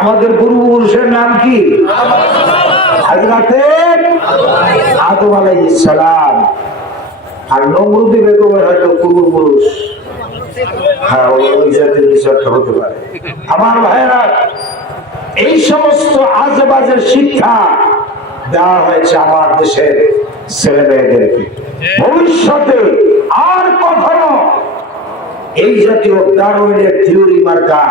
আমাদের পূর্বপুরুষের নাম কি? হযরতে আদম আলাইহিস সালাম। আর নমরুদ বেগমের হয়তো পূর্বপুরুষ, হ্যাঁ ওই জাতীয় বিষয়টা হতে পারে। আমার ভাইয়েরা, এই সমস্ত আজেবাজে শিক্ষা দেওয়া হয়েছে আমার দেশের ছেলে মেয়েদেরকে। ভবিষ্যতে আর কখনো এই জাতীয় ডারউইনের থিওরি মার্কা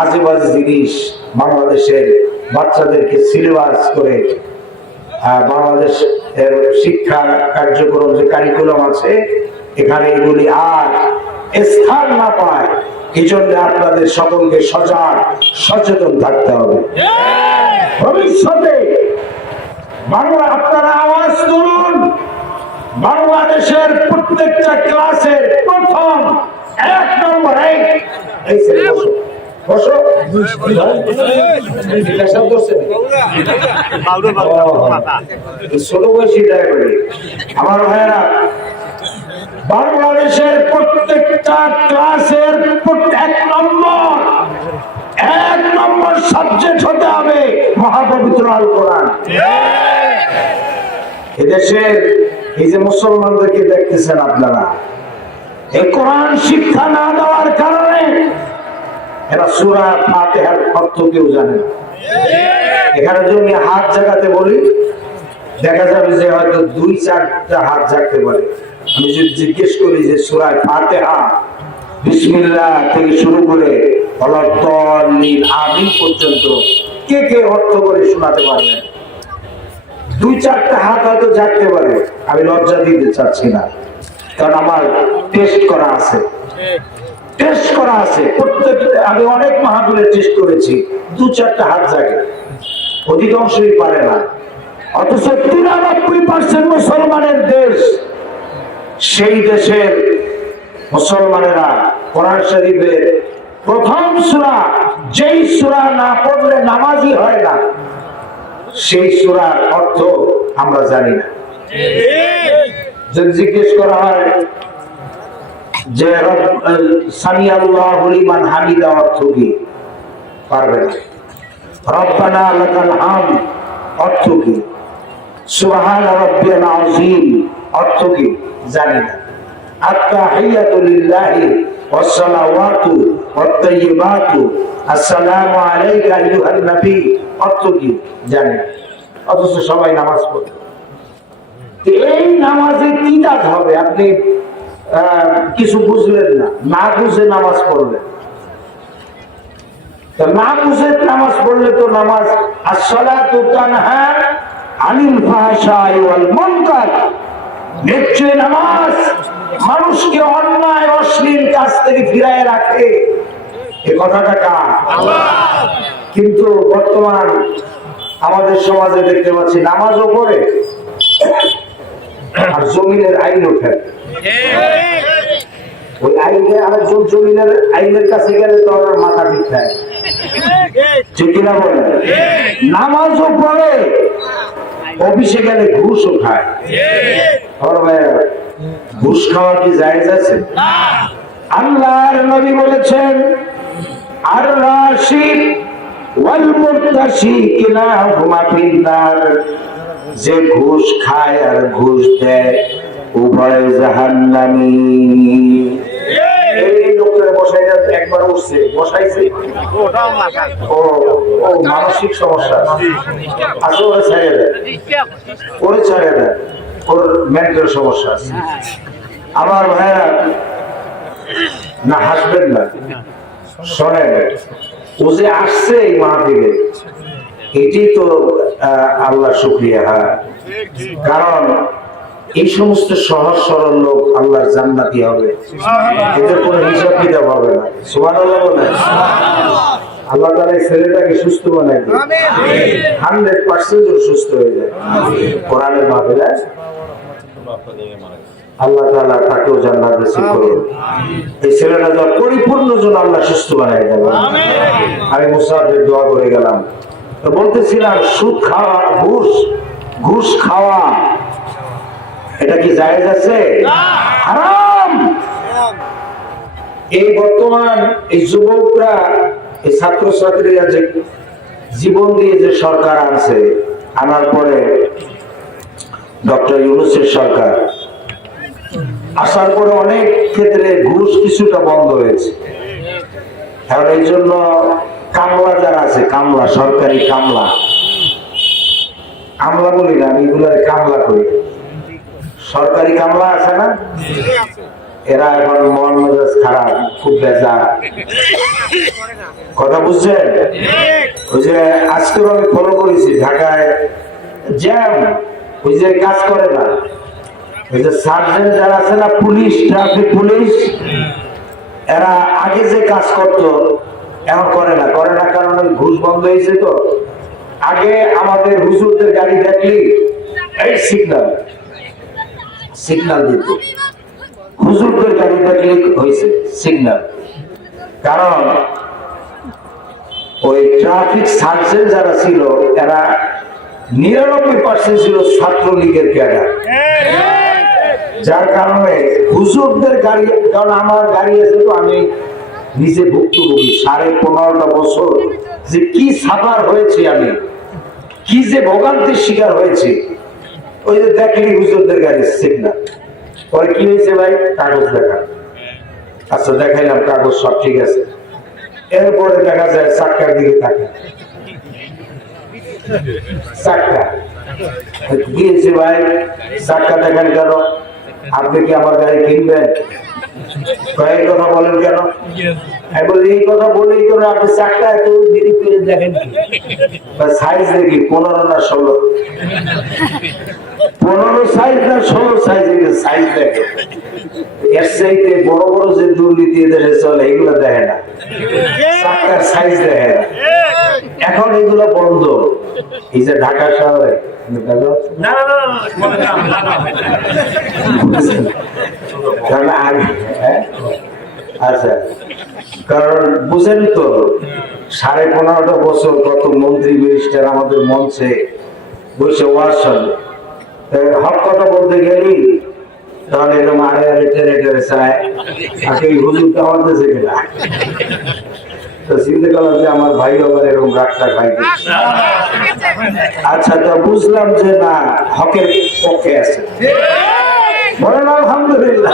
আজেবাজে জিনিস বাংলাদেশের বাচ্চাদেরকে সিলেবাস করে বাংলাদেশ শিক্ষা কার্যক্রম যে কারিকুলাম আছে এখানে এগুলি আর স্থান না পায়। এই জন্য আপনাদের সকলকে সজাগ সচেতন থাকতে হবে। ভবিষ্যতে বাংলা আপনারা আওয়াজ তুলুন, বাংলাদেশের প্রত্যেকটা ক্লাসের প্রথম 1 নম্বর এই বসো ছোট বয়সী ড্রাইভারি। আমার ভাইয়েরা, বাংলাদেশের প্রত্যেকটা ক্লাসের 1 নম্বর সাবজেক্ট হতে হবে মহাপবিত্র আল কোরআন। এদেশের এই যে মুসলমানদেরকে দেখতেছেন আপনারা, এই কোরআন শিক্ষা না দেওয়ার কারণে এরা সূরা ফাতিহার অর্থ কেউ জানে না। এখানে যদি হাত জাগাতে বলি দেখা যাবে যে হয়তো 2-4টা হাত জাগতে পারে। আমি যদি জিজ্ঞেস করি যে সূরা ফাতিহা বিসমিল্লাহ থেকে শুরু করে ওয়ালাদ-দাল্লিন আমিন পর্যন্ত কে কে অর্থ করে শোনাতে পারবেন? 2-4টা হাত হয়তো জাগতে পারে। আমি লজ্জা দিতে চাচ্ছি না, কারণ আমার টেস্ট করা আছে। আমি অনেক মাহফিলে টেস্ট করেছি, 2-4টা হাত জাগে, অধিকাংশই পারে না। অথচ 93% মুসলমানের দেশ, সেই দেশের মুসলমানেরা কোরআন শরীফের প্রথম সূরা, যেই সূরা না পড়লে নামাজই হয় না, সেই সূরার অর্থ আমরা জানি না। যদি জিজ্ঞেস করা হয় যে সামিআল্লাহু লিমান হামিদা অর্থ কি, পারবে না। রব্বানা লাকাল হামদ অর্থ কি, সুবহানা রাব্বিয়াল আযীম অর্থ কি, জানি না। আত-তাহিয়াতু লিল্লাহি ওয়াস সালাওয়াতু ওয়াত তাইয়্যিবাতু আসসালামু আলাইকা আইয়ুহান নবী অর্থ কি, জানি না। অথচ সবাই নামাজ পড়ে। এই নামাজে কি কাজ হবে? আপনি কিছু বুঝলেন না, না বুঝে নামাজ পড়লেন। না বুঝে নামাজ পড়লে তো নামাজ আসসালাতু তানহা আনিল ফাহশাই ওয়াল মুনকার, নিশ্চয় নামাজ মানুষকে অন্যায় অশ্লীল কাজ থেকে ফিরায় রাখে। এই কথাটা কার? আল্লাহ। কিন্তু বর্তমান আমাদের সমাজে দেখতে পাচ্ছি নামাজও পড়ে আর জমিনের আইন ওঠে। ওই আইনে আরেকজন জমিনের আইনের কাছে গেলে তো আমার মাথা ঠিক থাকে, ঠিক কিনা বলে? নামাজও পড়ে, অফিসে গেলে ঘুষও খায়। ঘুষ খাওয়া কি জায়েজ আছে? আল্লাহর নবী বলেছেন আর রাশিদ ওয়াল মুরতাশি কিলাহুমা ফিন্নার, যে ঘুষ খায় আর ঘুষ দেয় উভয় জাহান্নামী। এই লোকের বসাইতে একবার উঠছে, বসাইছে ও মানসিক সমস্যা আছে, ওরে ছেড়ে দেয়, ওরে ছেড়ে দেয়, ওর মেন্টাল সমস্যা আছে। আমার ভাইয়া না হাসবেন না, শোনেন, ও যে আসছে এই মাহফিলে এটি তো আল্লাহ শুকরিয়া। হ্যাঁ, কারণ এই সমস্ত সহজ সরল লোক আল্লাহর জান্নাতি হবে, এদের কোনো হিসাব কিতাব হবে না। সুবহানাল্লাহ বলেন। আল্লাহ তাআলা এই ছেলেটাকে সুস্থ বানায় দেন, 100% সুস্থ হয়ে যায় কোরআনের মাহফিলে। আল্লাহ তাআলা তাকেও জান্নাত নসিব করুন। এই ছেলেটা যা পরিপূর্ণ জন্য আল্লাহ সুস্থ বানায় দেন। আমি মুসাফির দোয়া করে গেলাম, তো বলতেছিলাম সুদ খাওয়া, ঘুষ খাওয়া এটা কি জায়েজ আছে? হারাম। এই বর্তমান এই যুবকরা এই ছাত্রছাত্রীরা যে জীবন দিয়ে যে সরকার আনছে, আনার পরে ডক্টর ইউনূসের সরকার আসার পরে অনেক ক্ষেত্রে ঘুষ কিছুটা বন্ধ হয়েছে। এখন এই জন্য কামলা যারা আছে, কামলা, সরকারি কামলা, আমলা বলি না আমি, এগুলার কামলা করি, সরকারি কামলা আছে না, এরা এখন মন মেজাজ খারাপ, খুব বেজার। কথা বুঝছেন? ওই যে আজকে আমি ফলো করেছি ঢাকায় জ্যাম, ওই যে কাজ করে না, ওই যে সার্জেন্ট যারা আছে না, পুলিশ, ট্রাফিক পুলিশ, এরা আগে যে কাজ করতো এখন করে না। করে না কারণ ওই ঘুষ বন্ধ হয়েছে। তো আগে আমাদের হুজুরদের গাড়ি দেখলি এই সিগন্যাল সিগন্যাল দিত, হুজুরদের গাড়ি দেখলে হয়েছে সিগন্যাল। কারণ ওই ট্রাফিক সার্জেন্ট যারা ছিল এরা 99% ছিল ছাত্রলীগের ক্যাডার, যার কারণে হুজুরদের গাড়ি, কারণ আমার গাড়ি আছে তো আমি নিজে ভুক্তভোগী, 15.5 বছর যে কি সাফার হয়েছে, আমি কি যে ভোগান্তির শিকার হয়েছে। ওই যে দেখলি হুজুরদের গাড়ি সিগন্যাল, পরে কি হয়েছে ভাই, কাগজ দেখা, আচ্ছা দেখাইলাম কাগজ সব ঠিক আছে, এরপরে দেখা যায় চাক্কার দিকে তাকায়, চাক্কা গিয়েছে ভাই, চাক্কা দেখেন কেন, আপনি কি আমার গাড়ি কিনবেন? কয়েক কথা বলেন কেন? এই কথা বলেই করে আপনি চাক্কা এত দেরি করে দেখেন কি? সাইজ দেখি 15 না 16, 15 সাইজ না 16 সাইজ, সাইজ দেখে। এর চাইতে বড় বড় যে দুর্নীতি দেশে চলে এগুলো দেখে না, চাক্কার সাইজ দেখে না। এখন এগুলো বন্ধ। এই যে ঢাকা শহরে আচ্ছা, কারণ বুঝেন তো 15.5 বছর কত মন্ত্রী মিনিস্টার আমাদের মঞ্চে বসে ওয়াজ শুনে, হক কথা বলতে গেলি তাহলে এরকম আড়ে আড়ে টেনে টেনে চায়, আজকে হুজুর খাওয়াতেছে কিনা। তো চিন্তা করলাম যে আমার ভাই আবার এরকম রাগটা খাই। আচ্ছা, তো বুঝলাম যে না, হকের পক্ষে আছে, বলেন আলহামদুলিল্লাহ।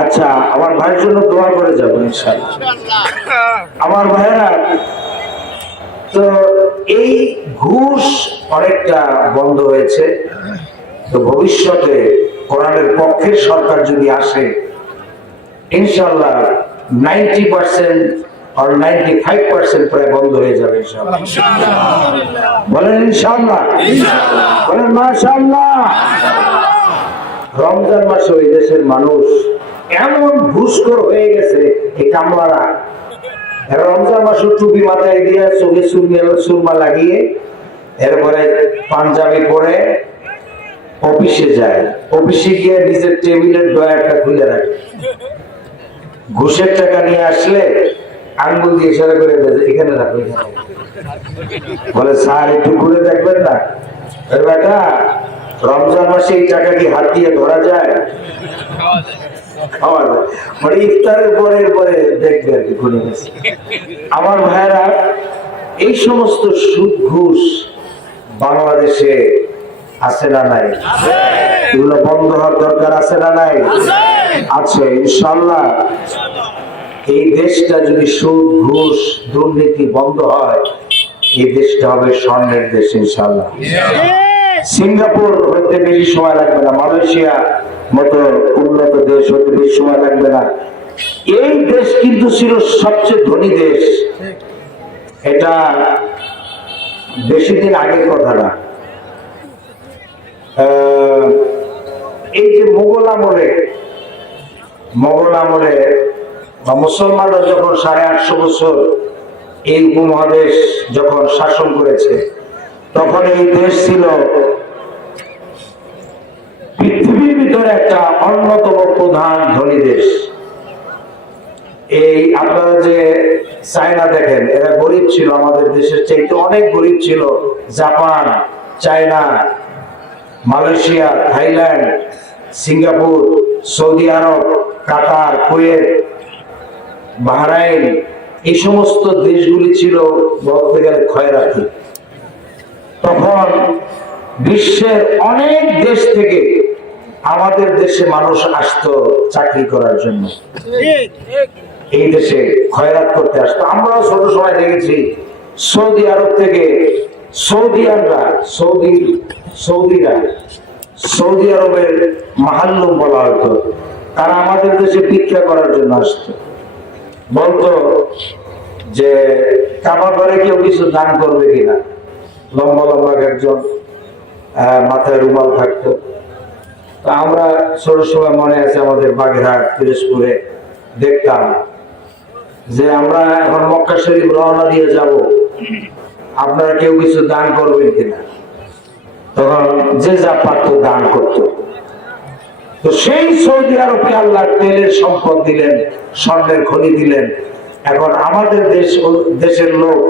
আচ্ছা, আমার ভাইয়ের জন্য দোয়া করে যাবো ইনশাআল্লাহ। আমার ভাইয়েরা, তো এই ঘুষ অনেকটা বন্ধ হয়েছে। তো ভবিষ্যতে কোরআনের পক্ষের সরকার যদি আসে, ইনশাআল্লাহ 90% আর 95% প্রায় বন্ধ হয়ে যাবে ইনশাআল্লাহ। বলেন ইনশাআল্লাহ, বলেন মাশাআল্লাহ। রমজান মাসে ওই দেশের মানুষ এমন ঘুষখোর হয়ে গেছে, এই কামলারা রমজান মাসে টুপি মাথায় দিয়ে, চোখে সুরমা লাগিয়ে, এরপরে পাঞ্জাবি পরে অফিসে যায়, অফিসে গিয়ে নিজের টেবিলের ড্রয়ারটা খুলে রাখে, ঘুষের টাকা নিয়ে আসলে আঙ্গুল দিয়ে ইশারা করে দেয় এখানে রাখো, বলে স্যার একটু ঘুরে দেখবেন না। বেটা, রমজান মাসে এই টাকা কি হাত দিয়ে ধরা যায়? খাওয়া যায়, মানে ইফতারের পরে দেখবে আর কি ঘুরে গেছে। আমার ভাইয়েরা, এই সমস্ত সুদ ঘুষ বাংলাদেশে আছে না নাই? এগুলো বন্ধ হওয়ার দরকার আছে না নাই? আছে ইনশাআল্লাহ। এই দেশটা যদি সুদ ঘুষ দুর্নীতি বন্ধ হয়, এই দেশটা হবে স্বর্ণের দেশ ইনশাআল্লাহ। সিঙ্গাপুর হতে বেশি সময় লাগবে না, মালয়েশিয়া মতো উন্নত দেশ হতে বেশি সময় লাগবে না। এই দেশ কিন্তু ছিল সবচেয়ে ধনী দেশ, এটা বেশি দিন আগের কথা না। এই যে মোগল আমলে বা মুসলমানরা যখন 850 বছর এই উপমহাদেশ যখন শাসন করেছে, তখন এই দেশ ছিল পৃথিবীর ভিতরে একটা অন্যতম প্রধান ধনী দেশ। এই আপনারা যে চায়না দেখেন, এরা গরিব ছিল, আমাদের দেশের চাইতে অনেক গরিব ছিল। Japan, China, Malaysia, Thailand, Singapore, Saudi Arab, Qatar, Kuwait, Bahrain, এই সমস্ত দেশগুলি ছিল বলতে গেলে খয়রাতি। তখন বিশ্বের অনেক দেশ থেকে আমাদের দেশে মানুষ আসতো চাকরি করার জন্য, এই দেশে খয়রাত করতে আসতো। আমরাও ছোট সময় দেখেছি সৌদি আরব থেকে সৌদিয়ানরা, সৌদিরা, সৌদি আরবের মাহাল্লুম বলা হতো, তারা আমাদের দেশে ভিক্ষা করার জন্য আসতো। বলতো যে কাবা ঘরে কেউ কিছু দান করবে কিনা। লম্বা লম্বা একজন, মাথায় রুমাল থাকতো। তো আমরা ছোট সময় মনে আছে আমাদের বাগেরহাট, পিরোজপুরে দেখতাম যে আমরা এখন মক্কা শরীফ রওনা দিয়ে যাব, আপনারা কেউ কিছু দান করবেন কিনা। তখন যে যা পারত দান করত। তো সেই সৌদি আরবকে আল্লাহ তেলের সম্পদ দিলেন, স্বর্ণের খনি দিলেন। এখন আমাদের দেশের লোক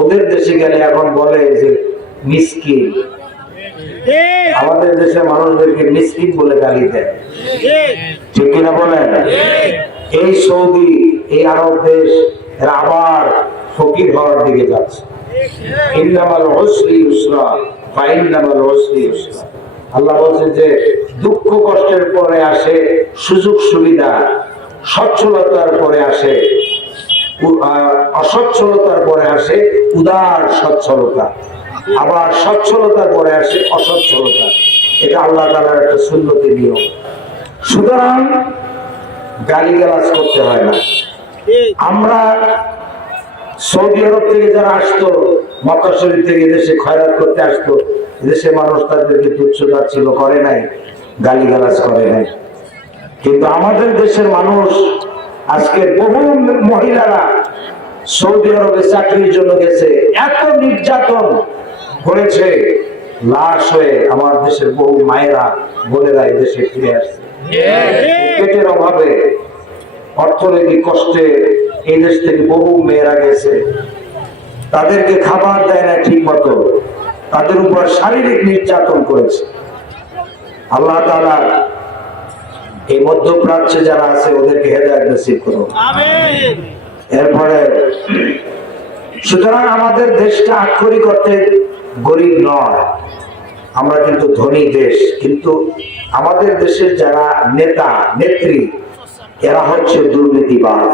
ওদের দেশে গেলে এখন বলে যে মিসকিন। আমাদের দেশের মানুষদেরকে মিসকিন বলে গালি দেয়, ঠিক কিনা বলেন? এই সৌদি, এই আরব দেশ এরা আবার ফকির হওয়ার দিকে যাচ্ছে। ইন্নামাল উসরি ইউসরা ফা ইন্নামাল উসরি ইউসরা। আল্লাহ বলছে যে দুঃখ কষ্টের পরে আসে সুযোগ সুবিধা, সচ্ছলতার পরে আসে অসচ্ছলতার পরে আসে উদার সচ্ছলতা, আবার সচ্ছলতার পরে আসে অসচ্ছলতা। এটা আল্লাহ তাআলার একটা সুন্নতি নিয়ম। সুতরাং গালিগালাজ করতে হয় না। আমরা সৌদি আরব থেকে যারা আসতো, মক্কা শরীফ থেকে দেশে খয়রাত করতে আসতো, দেশের মানুষ তাদেরকে তুচ্ছ-তাচ্ছিল্য করে নাই, গালিগালাজ করে নাই। কিন্তু আমাদের দেশের মানুষ আজকে বহু মহিলারা সৌদি আরবে চাকরির জন্য গেছে, এত নির্যাতন করেছে, লাশ হয়ে আমার দেশের বহু মায়েরা, বোনেরা এই দেশে ফিরে আসছে। পেটের অভাবে, অর্থনৈতিক কষ্টে এই দেশ থেকে বহু মেয়েরা গেছে। তাদেরকে খাবার দেয় না ঠিক মতো, তাদের উপর শারীরিক নির্যাতন করেছে। আল্লাহ তাআলা এই মধ্যপ্রাচ্যে যারা আছে ওদেরকে হেদায়েত নসিব করুন, আমিন। এরপরে সুতরাং আমাদের দেশটা আক্ষরিক অর্থে গরিব নয়, আমরা কিন্তু ধনী দেশ। কিন্তু আমাদের দেশের যারা নেতা নেত্রী এরা হচ্ছে দুর্নীতিবাজ।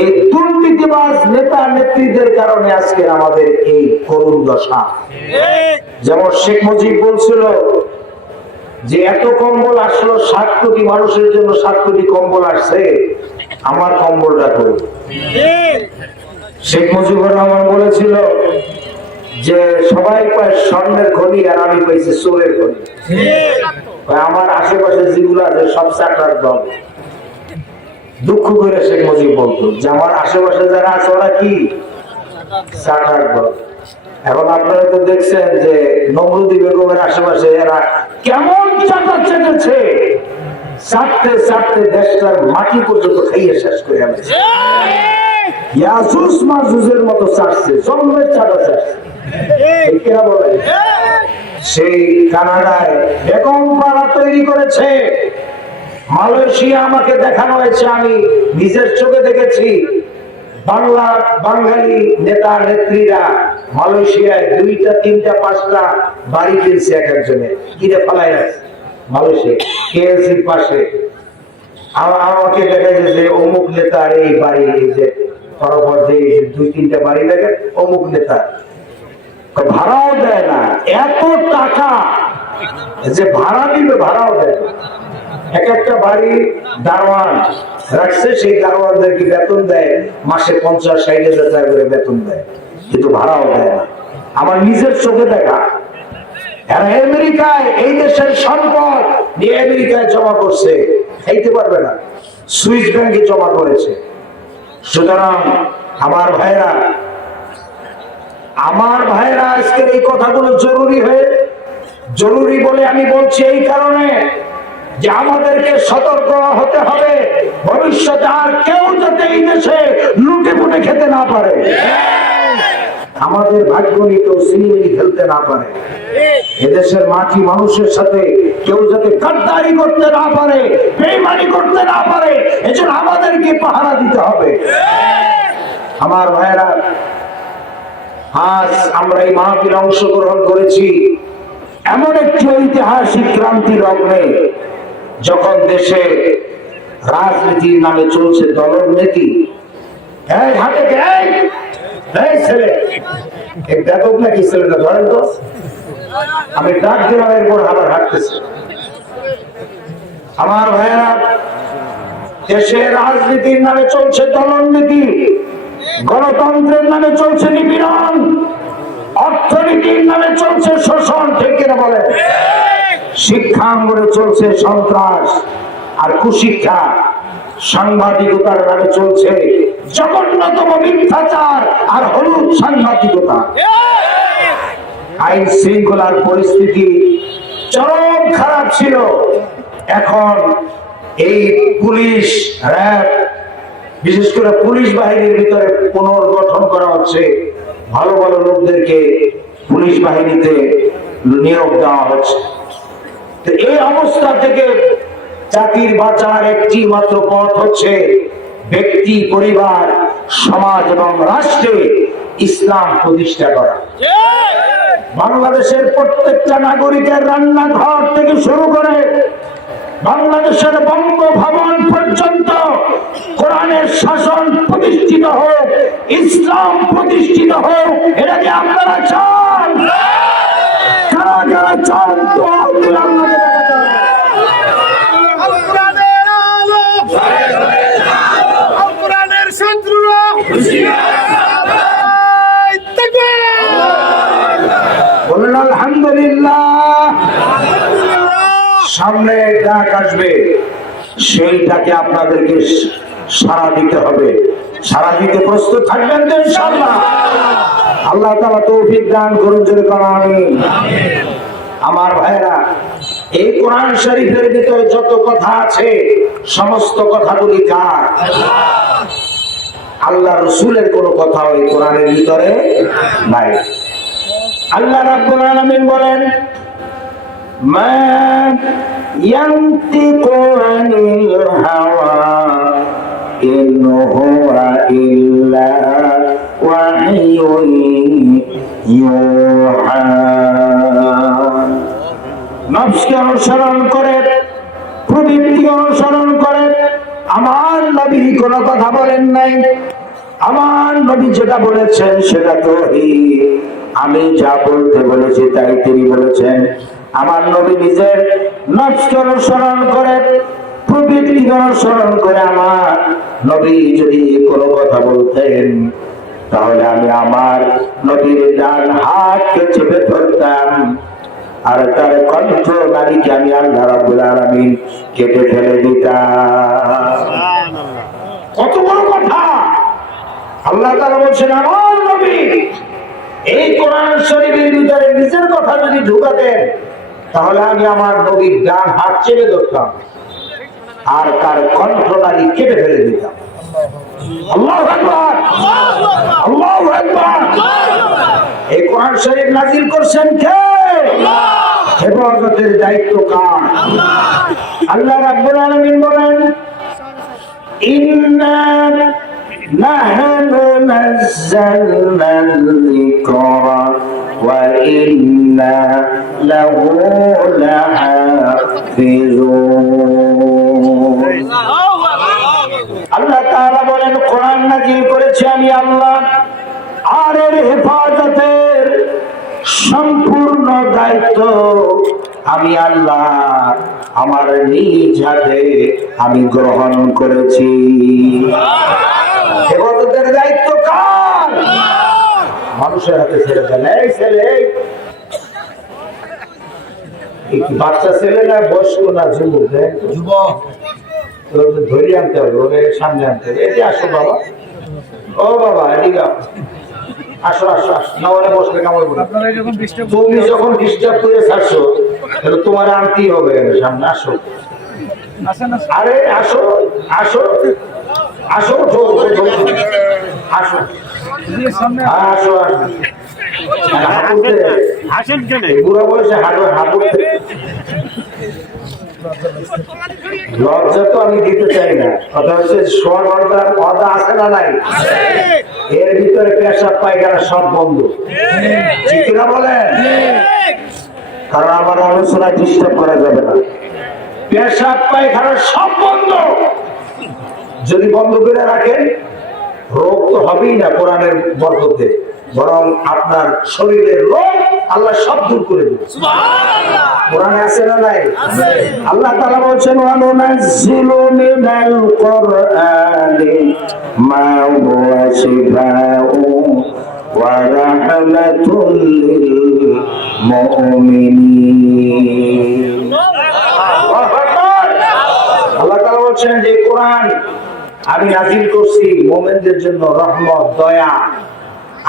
এই দুর্নীতিবাজ নেতা নেত্রীদের কারণে আজকে আমাদের এই করুণ দশা। যেমন শেখ মুজিব বলছিল যে এত কম্বল আসলো 7 কোটি মানুষের জন্য, 7 কোটি কম্বল আসছে, আমার কম্বলটা কই? শেখ মুজিবুর রহমান বলেছিল যে সবাই পায় স্বর্ণের খনি আর আমি পাইছি চোরের খনি। আমার আশেপাশে যেগুলো আছে সব চাকরার দল। দুঃখ করে শেখ মুজিব বলতো যে আমার আশেপাশে যারা আছে ওরা কি চাকরার দল। এখন আপনারা তো দেখছেন যে নমরুদি বেগমের আশেপাশে এরা কেমন চাপা চেটেছে, চাটতে চাটতে দেশটার মাটি পর্যন্ত খাইয়ে শেষ করে আনছে। ইয়াসুস মাজুজের মতো চাটছে, জন্মের চাটা চাটছে। বলে সেই কানাডায় বেগম পাড়া তৈরি করেছে। মালয়েশিয়া আমাকে দেখানো হয়েছে, আমি নিজের চোখে দেখেছি। বাঙালি নেতা নেত্রীরা মালয়েশিয়ায় 2টা 3টা 5টা বাড়ি কিনছে এক একজনে, কিনে ফেলাই আছে মালয়েশিয়া কেএলসির পাশে। আমাকে দেখা যায় যে অমুক নেতার এই বাড়ি, এই যে পরপর যে 2-3টা বাড়ি দেখে অমুক নেতা, ভাড়াও দেয় না। এত টাকা যে ভাড়া দিবে, ভাড়াও দেয় না। এক একটা বাড়ি দারোয়ান রাখছে, সেই দারোয়ানদেরকে বেতন দেয় মাসে 50-60 হাজার টাকা করে বেতন দেয়, কিন্তু ভাড়াও দেয় না। আমার নিজের চোখে দেখা। এরা আমেরিকায় এই দেশের সম্পদ নিয়ে আমেরিকায় জমা করছে, খাইতে পারবে না, সুইস ব্যাংকে জমা করেছে। সুতরাং আমার ভাইরা আজকের এই কথাগুলো জরুরি বলে আমি বলছি এই কারণে যে আমাদেরকে সতর্ক হতে হবে, ভবিষ্যতে আর কেউ যাতে এই দেশে লুটে পুটে খেতে না পারে। আমাদের ভাগ্য নিয়ে কেউ সিনেমিনি খেলতে না পারে, এদেশের মাটি মানুষের সাথে কেউ যাতে গাদ্দারি করতে না পারে, বেঈমানি করতে না পারে, এজন্য আমাদেরকে পাহারা দিতে হবে। আমার ভাইয়েরা, আজ আমরা এই মাহফিলে অংশগ্রহণ করেছি এমন একটি ঐতিহাসিক ক্রান্তি লগ্নে, যখন দেশে রাজনীতির নামে চলছে দলনীতি। আমি ডাক দিলাম, এরপর আবার হাঁটতেছে। আমার ভাইয়েরা, দেশের রাজনীতির নামে চলছে দলনীতি, গণতন্ত্রের নামে চলছে নিপীড়ন, অর্থনীতির নামে চলছে শোষণ, ঠিক কিনা বলে? শিক্ষাঙ্গনে চলছে সন্ত্রাস আর কুশিক্ষা, সাংবাদিকতার নামে চলছে জঘন্যতম মিথ্যাচার আর হলুদ সাংবাদিকতা। আইন শৃঙ্খলার পরিস্থিতি চরম খারাপ ছিল। এখন এই পুলিশ, র্যাব, বিশেষ করে পুলিশ বাহিনীর ভিতরে পুনর্গঠন করা হচ্ছে, ভালো ভালো লোকদেরকে পুলিশ বাহিনীতে নিয়োগ দেওয়া হচ্ছে। এই অবস্থা থেকে জাতির বাঁচার একটি মাত্র পথ হচ্ছে ব্যক্তি, পরিবার, সমাজ এবং রাষ্ট্রে ইসলাম প্রতিষ্ঠা করা। বাংলাদেশের প্রত্যেকটা নাগরিকের রান্নাঘর থেকে শুরু করে বাংলাদেশের বঙ্গভবন পর্যন্ত কোরআনের শাসন প্রতিষ্ঠিত হোক, ইসলাম প্রতিষ্ঠিত হোক, এটা কি আপনারা চান? কারা কারা চান? তো বলেন আলহামদুলিল্লাহ। সামনে ডাক আসবে, সেইটাকে আপনাদেরকে সাড়া দিতে হবে। সাড়া দিতে প্রস্তুত থাকবেন তো ইনশাআল্লাহ? আল্লাহ তাআলা তৌফিক দান করুন, জোরে বলুন আমিন। আমার ভাইরা, এই কোরআন শরীফের ভিতরে যত কথা আছে, সমস্ত কথাগুলি কার? আল্লাহ রাসূলের কোনো কথা ওই কোরআনের ভিতরে নাই। আল্লাহ রাব্বুল আলামিন বলেন, মা ইয়ানতিকু আনিল হাওয়া ইন হুয়া ইল্লা ওয়াহয়ুন ইউহা। নফসকে অনুসরণ করে, প্রবৃত্তিকে অনুসরণ করে আমার নবী কোনো কথা বলেন নাই। আমার নবী যেটা বলেছেন সেটা তাওহীদ। আমি যা বলতে বলেছি তাই তিনি বলেছেন। আমার নবী নিজের নফসকে অনুসরণ করে, প্রবৃত্তিকে অনুসরণ করে আমার নবী যদি কোনো কথা বলতেন, তাহলে আমি আমার নবীর ডান হাতকে চেপে ধরতাম, আর তার কণ্ঠ নারীকে আমি আল্লাহ রাব্বুল আলামিন কেটে ফেলে দিতাম। কত বড় কথা! আল্লাহ তাআলা বলছেন, আমার নবী এই কোরআন শরীফের ভিতরে নিজের কথা যদি ঢুকাতেন, তাহলে আমি আমার নবীর ডান হাত চেপে ধরতাম আর তার কণ্ঠ নারী কেটে ফেলে দিতাম। আল্লাহু আকবার, আল্লাহু আকবার। এই কোরআন শরীফ নাযিল করেছেন কে? হেফাজতের দায়িত্ব কার? আল্লাহ রাব্বুল আলামিন বলেন, ইন্না নাহনু নাযালনাল যিকরা ওয়া ইন্না লাহু লাহাফিজুন। আল্লাহ তাআলা বলেন, কোরআন নাযিল করেছি আমি আল্লাহ, আর এর হেফাজতের সম্পূর্ণ দায়িত্ব আমি আল্লাহ আমার নিজ হাতে আমি গ্রহণ করেছি। হেফাজতের দায়িত্ব কার? মানুষের হাতে ছেড়ে দেন। এই ছেলে, বাচ্চা ছেলে না বয়স্ক না যুবক? যুবক। ধরে আনতে হবে, ওরে সামনে আনতে হবে। এটি আসো বাবা, ও বাবা এদিকে আসো, আসো, আসো। না ওরা বসলে কামড় বলে। তুমি যখন ডিস্টার্ব করে ছাড়ছো, তাহলে তোমার আনতেই হবে সামনে। আসো, আরে আসো, আসো, আসো, আসো আসো হাসেন কেন? বুড়া বয়সে হাঁটুতে লজ্জা তো আমি দিতে চাই না। কথা হচ্ছে 16 ঘন্টার পর্দা আছে না নাই? এর ভিতরে পেশাব পায়খানা সব বন্ধ, ঠিক না বলেন? কারণ আমার আলোচনা ডিস্টার্ব করা যাবে না। পেশাব পায়খানা সব বন্ধ। যদি বন্ধ করে রাখেন রোগ তো হবেই না কোরআনের বরকতে, বরং আপনার শরীরের রোগ আল্লাহ সব দূর করে দেবে। কোরআনে আছে না নাই? আল্লাহ তাআলা বলেছেন ওয়ানুনাজ্জিলু মিনাল কুরআনি মা হুয়া শিফাউন ওয়া রাহমাতুল লিল মুমিনিন। আল্লাহ তাআলা বলেছেন যে কোরআন আমি নাযিল করছি মুমিনদের জন্য রহমত, দয়া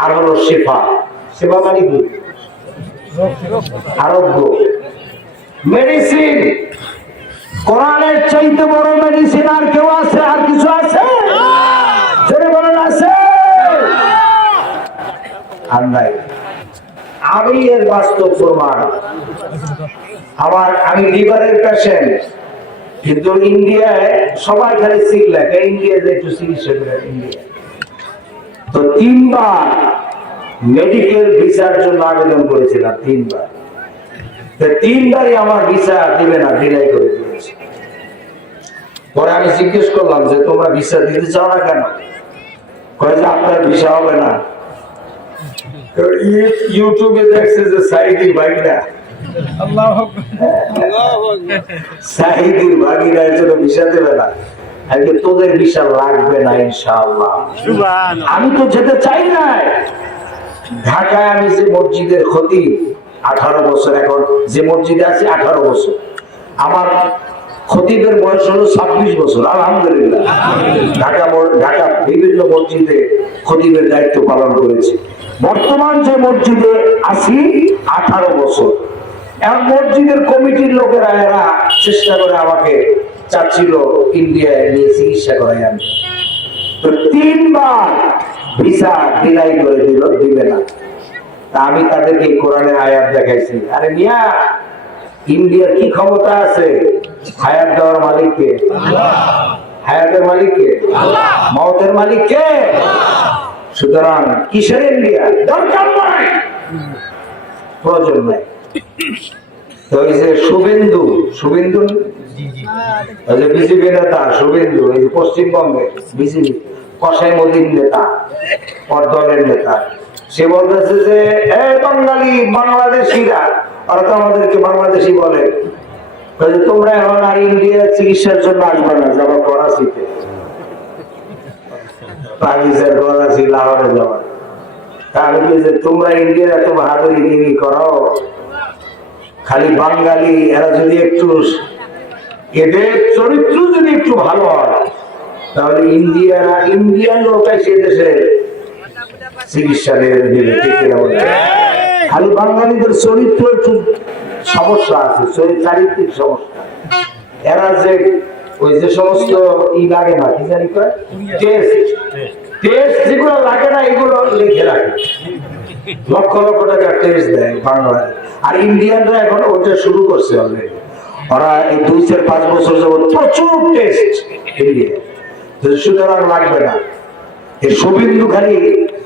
আর হলো শিফা। শিফা মানে কি? আরোগ্য, মেডিসিন। কোরআনের চাইতে বড় মেডিসিন আর কেউ আছে? আর কিছু আছে? জোরে বলেন আছে? আর নাই। আমি এর বাস্তব প্রমাণ। আমি লিভারের পেশেন্ট, কিন্তু ইন্ডিয়ায় সবাই খালি সিগলাক, ইন্ডিয়াতে একটু চিকিৎসা করে। ইন্ডিয়া তো 3 বার মেডিকেল ভিসার জন্য আবেদন করেছিলাম, 3 বার। 3 বারই আমার ভিসা দিবে না, ডিনাই করে দিয়েছে। পরে আমি জিজ্ঞেস করলাম যে তোমরা ভিসা দিতে চাও না কেন? কয়ে যে আপনার ভিসা হবে না। ইউটিউবে দেখছে যে সাইদির ভাগিরা, সাইদির ভাগিরা এর জন্য ভিসা দেবে না। তোদের ভিসা লাগবে না ইনশাআল্লাহ। আমি তো যেতে চাই না। ঢাকায় আমি যে মসজিদের খতিব 18 বছর, এখন যে মসজিদে আছি 18 বছর। আমার খতিবের বয়স হলো 26 বছর, আলহামদুলিল্লাহ। ঢাকা বিভিন্ন মসজিদে খতিবের দায়িত্ব পালন করেছি। বর্তমান যে মসজিদে আছি 18 বছর। এখন মসজিদের কমিটির লোকেরা এরা চেষ্টা করে আমাকে চাচ্ছিল ইন্ডিয়ায় নিয়ে চিকিৎসা করাই। আমি তো 3 বার ভিসা ডিনাই করে দিল, দিবে না। তা আমি তাদেরকে কোরআনের আয়াত দেখাইছি। আরে মিয়া, ইন্ডিয়ার কি ক্ষমতা আছে? হায়াত দেওয়ার মালিক কে? হায়াতের মালিক কে? মওতের মালিক কে? সুতরাং কিসের ইন্ডিয়া? দরকার নাই, প্রয়োজন নাই। তো এই যে শুভেন্দু বিজেপি নেতা শুভেন্দু, এই যে পশ্চিমবঙ্গে বিজেপি কসাই মোদীর নেতা, দলের নেতা, সে বলতেছে যে বাঙালি বাংলাদেশিরা, ওরা তো আমাদেরকে বাংলাদেশি বলে, তোমরা এখন আর ইন্ডিয়া চিকিৎসার জন্য আসবে না, যাবো করাচিতে, পাকিস্তান করাচি লাহোরে যাওয়া। তাহলে যে তোমরা ইন্ডিয়ার এত বাহাদুরি করো, খালি বাঙালি এরা যদি একটু, এদের চরিত্র যদি একটু ভালো হয়, তাহলে ইন্ডিয়ান লোক সে দেশে চিকিৎসা নেবে। খালি বাঙালিদের চরিত্র একটু সমস্যা আছে, চারিত্রিক সমস্যা। এরা যে ওই যে সমস্ত লাগে না, কি জানি টেস্ট যেগুলো লাগে না, এগুলো লিখে রাখে, লক্ষ লক্ষ টাকা টেস্ট দেয় বাংলায়। আর ইন্ডিয়ানরা এখন ওটা শুরু করছে অলরেডি। ওরা এই 2-4-5 বছর যাবত প্রচুর টেস্ট ইন্ডিয়া। সুতরাং লাগবে না। এই শুভেন্দু খালি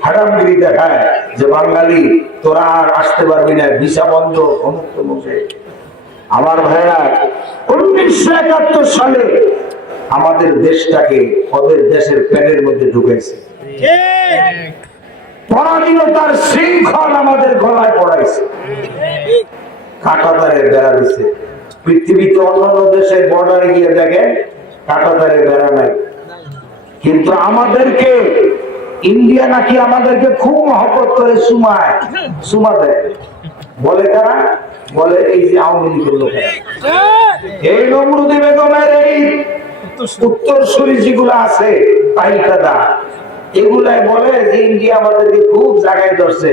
হারামগিরি দেখায় যে বাঙালি তোরা আর আসতে পারবি না, ভিসা বন্ধ, অমুক্ত মুখে। আমার ভাইরা 1971 সালে আমাদের দেশটাকে ওদের দেশের প্যানের মধ্যে ঢুকেছে। পরাধীনতার শৃঙ্খল আমাদের গলায় পড়াইছে, কাঁটাতারের বেড়া দিচ্ছে। পৃথিবীতে অন্যান্য দেশের বর্ডারে গিয়ে দেখেন কাঁটাতারের বেড়া নাই, কিন্তু আমাদেরকে ইন্ডিয়া নাকি আমাদেরকে খুব মহব্বত করে সুমা দেয়। বলে কারা? বলে এই যে আওয়ামী লীগের লোকেরা। এই নমরুদি বেগমের এই উত্তরসূরি যেগুলো আছে পাইকাদা, এগুলাই বলে যে ইন্ডিয়া আমাদেরকে খুব জায়গায় ধরছে।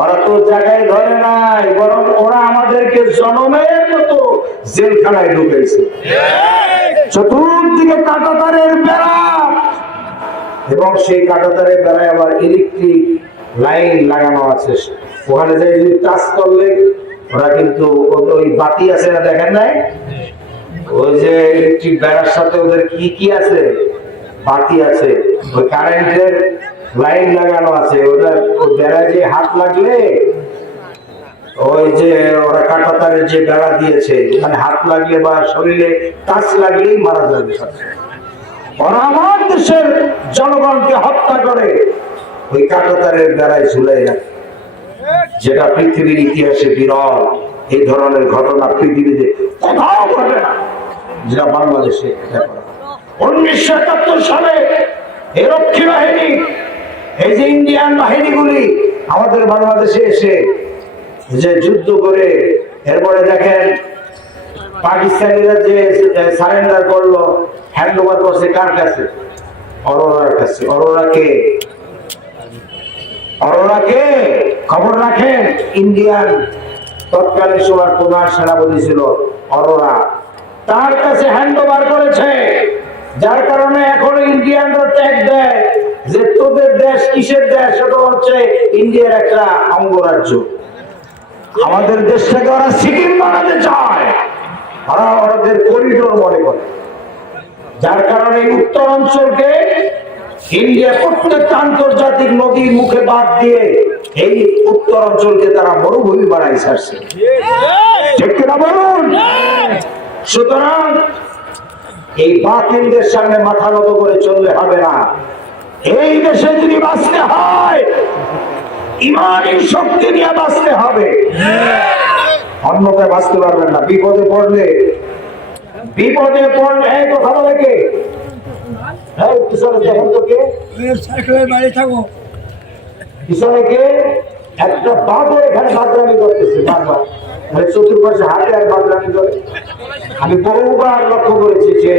ওরা তো জায়গায় ধরে নাই, বরং ওরা আমাদেরকে জনমের মতো জেলখানায় ঢুকেছে। চতুর্দিকে কাঁটাতারের বেড়া, এবং সেই কাঁটাতারের বেলায় আবার ইলেকট্রিক লাইন লাগানো আছে। ওখানে যে টাচ করলে ওরা কিন্তু ওই বাতি আছে না, দেখেন নাই? ওই যে ইলেকট্রিক বেড়ার সাথে ওদের কি কি আছে, বাতি আছে, ওই কারেন্টের লাইন লাগানো আছে। ওদের ওই বেড়ায় যে হাত লাগলে, ওই যে ওরা কাঁটাতারের যে বেড়া দিয়েছে, ওখানে হাত লাগলে বা শরীরে টাচ লাগলেই মারা যাবে। ওরা আমার দেশের জনগণকে হত্যা করে ওই কাঁটাতারের বেড়ায় ঝুলাই রাখে, যেটা পৃথিবীর ইতিহাসে বিরল। এই ধরনের ঘটনা পৃথিবীতে কোথাও ঘটে না, যেটা বাংলাদেশে 1971 সালে এই রক্ষী বাহিনী, এই যে ইন্ডিয়ান বাহিনীগুলি আমাদের বাংলাদেশে এসে যে যুদ্ধ করে, এরপরে দেখেন পাকিস্তানিরা যে সারেন্ডার করলো, হ্যান্ড ওভার করছে কার কাছে? অরোরার কাছে। অরোরাকে খবর রাখেন, ইন্ডিয়ান তৎকালীন সময় প্রধান সেনাপতি ছিল অরোরা, তার কাছে হ্যান্ড ওভার করেছে। যার কারণে এখন ইন্ডিয়ানরা ট্যাগ দেয় যে তোদের দেশ কিসের দেশ, সেটা হচ্ছে ইন্ডিয়ার একটা অঙ্গরাজ্য। আমাদের দেশটাকে ওরা সিকিম বানাতে চায়, ওরা ওদের করিডোর মনে করে। যার কারণে উত্তর অঞ্চলকে ইন্ডিয়া প্রত্যেকটা আন্তর্জাতিক নদীর মুখে বাদ দিয়ে এই উত্তর অঞ্চলকে তারা মরুভূমি বানাই ছাড়ছে, ঠিক কিনা বলুন? সুতরাং এই বাতিলদের সামনে মাথা নত করে চললে হবে না। এই দেশে যদি বাঁচতে হয়, ইমানের শক্তি নিয়ে বাঁচতে হবে, অন্যথায় বাঁচতে পারবেন না। বিপদে পড়লে এই কথা বলে কে? পিছনে দেখেন তো কে? পিছনে কে? একটা বাঘও এখানে বাদরামি করতেছে বারবার, চতুর্পাশে হাতে আর বাদরামি করে। আমি বহুবার লক্ষ্য করেছি যে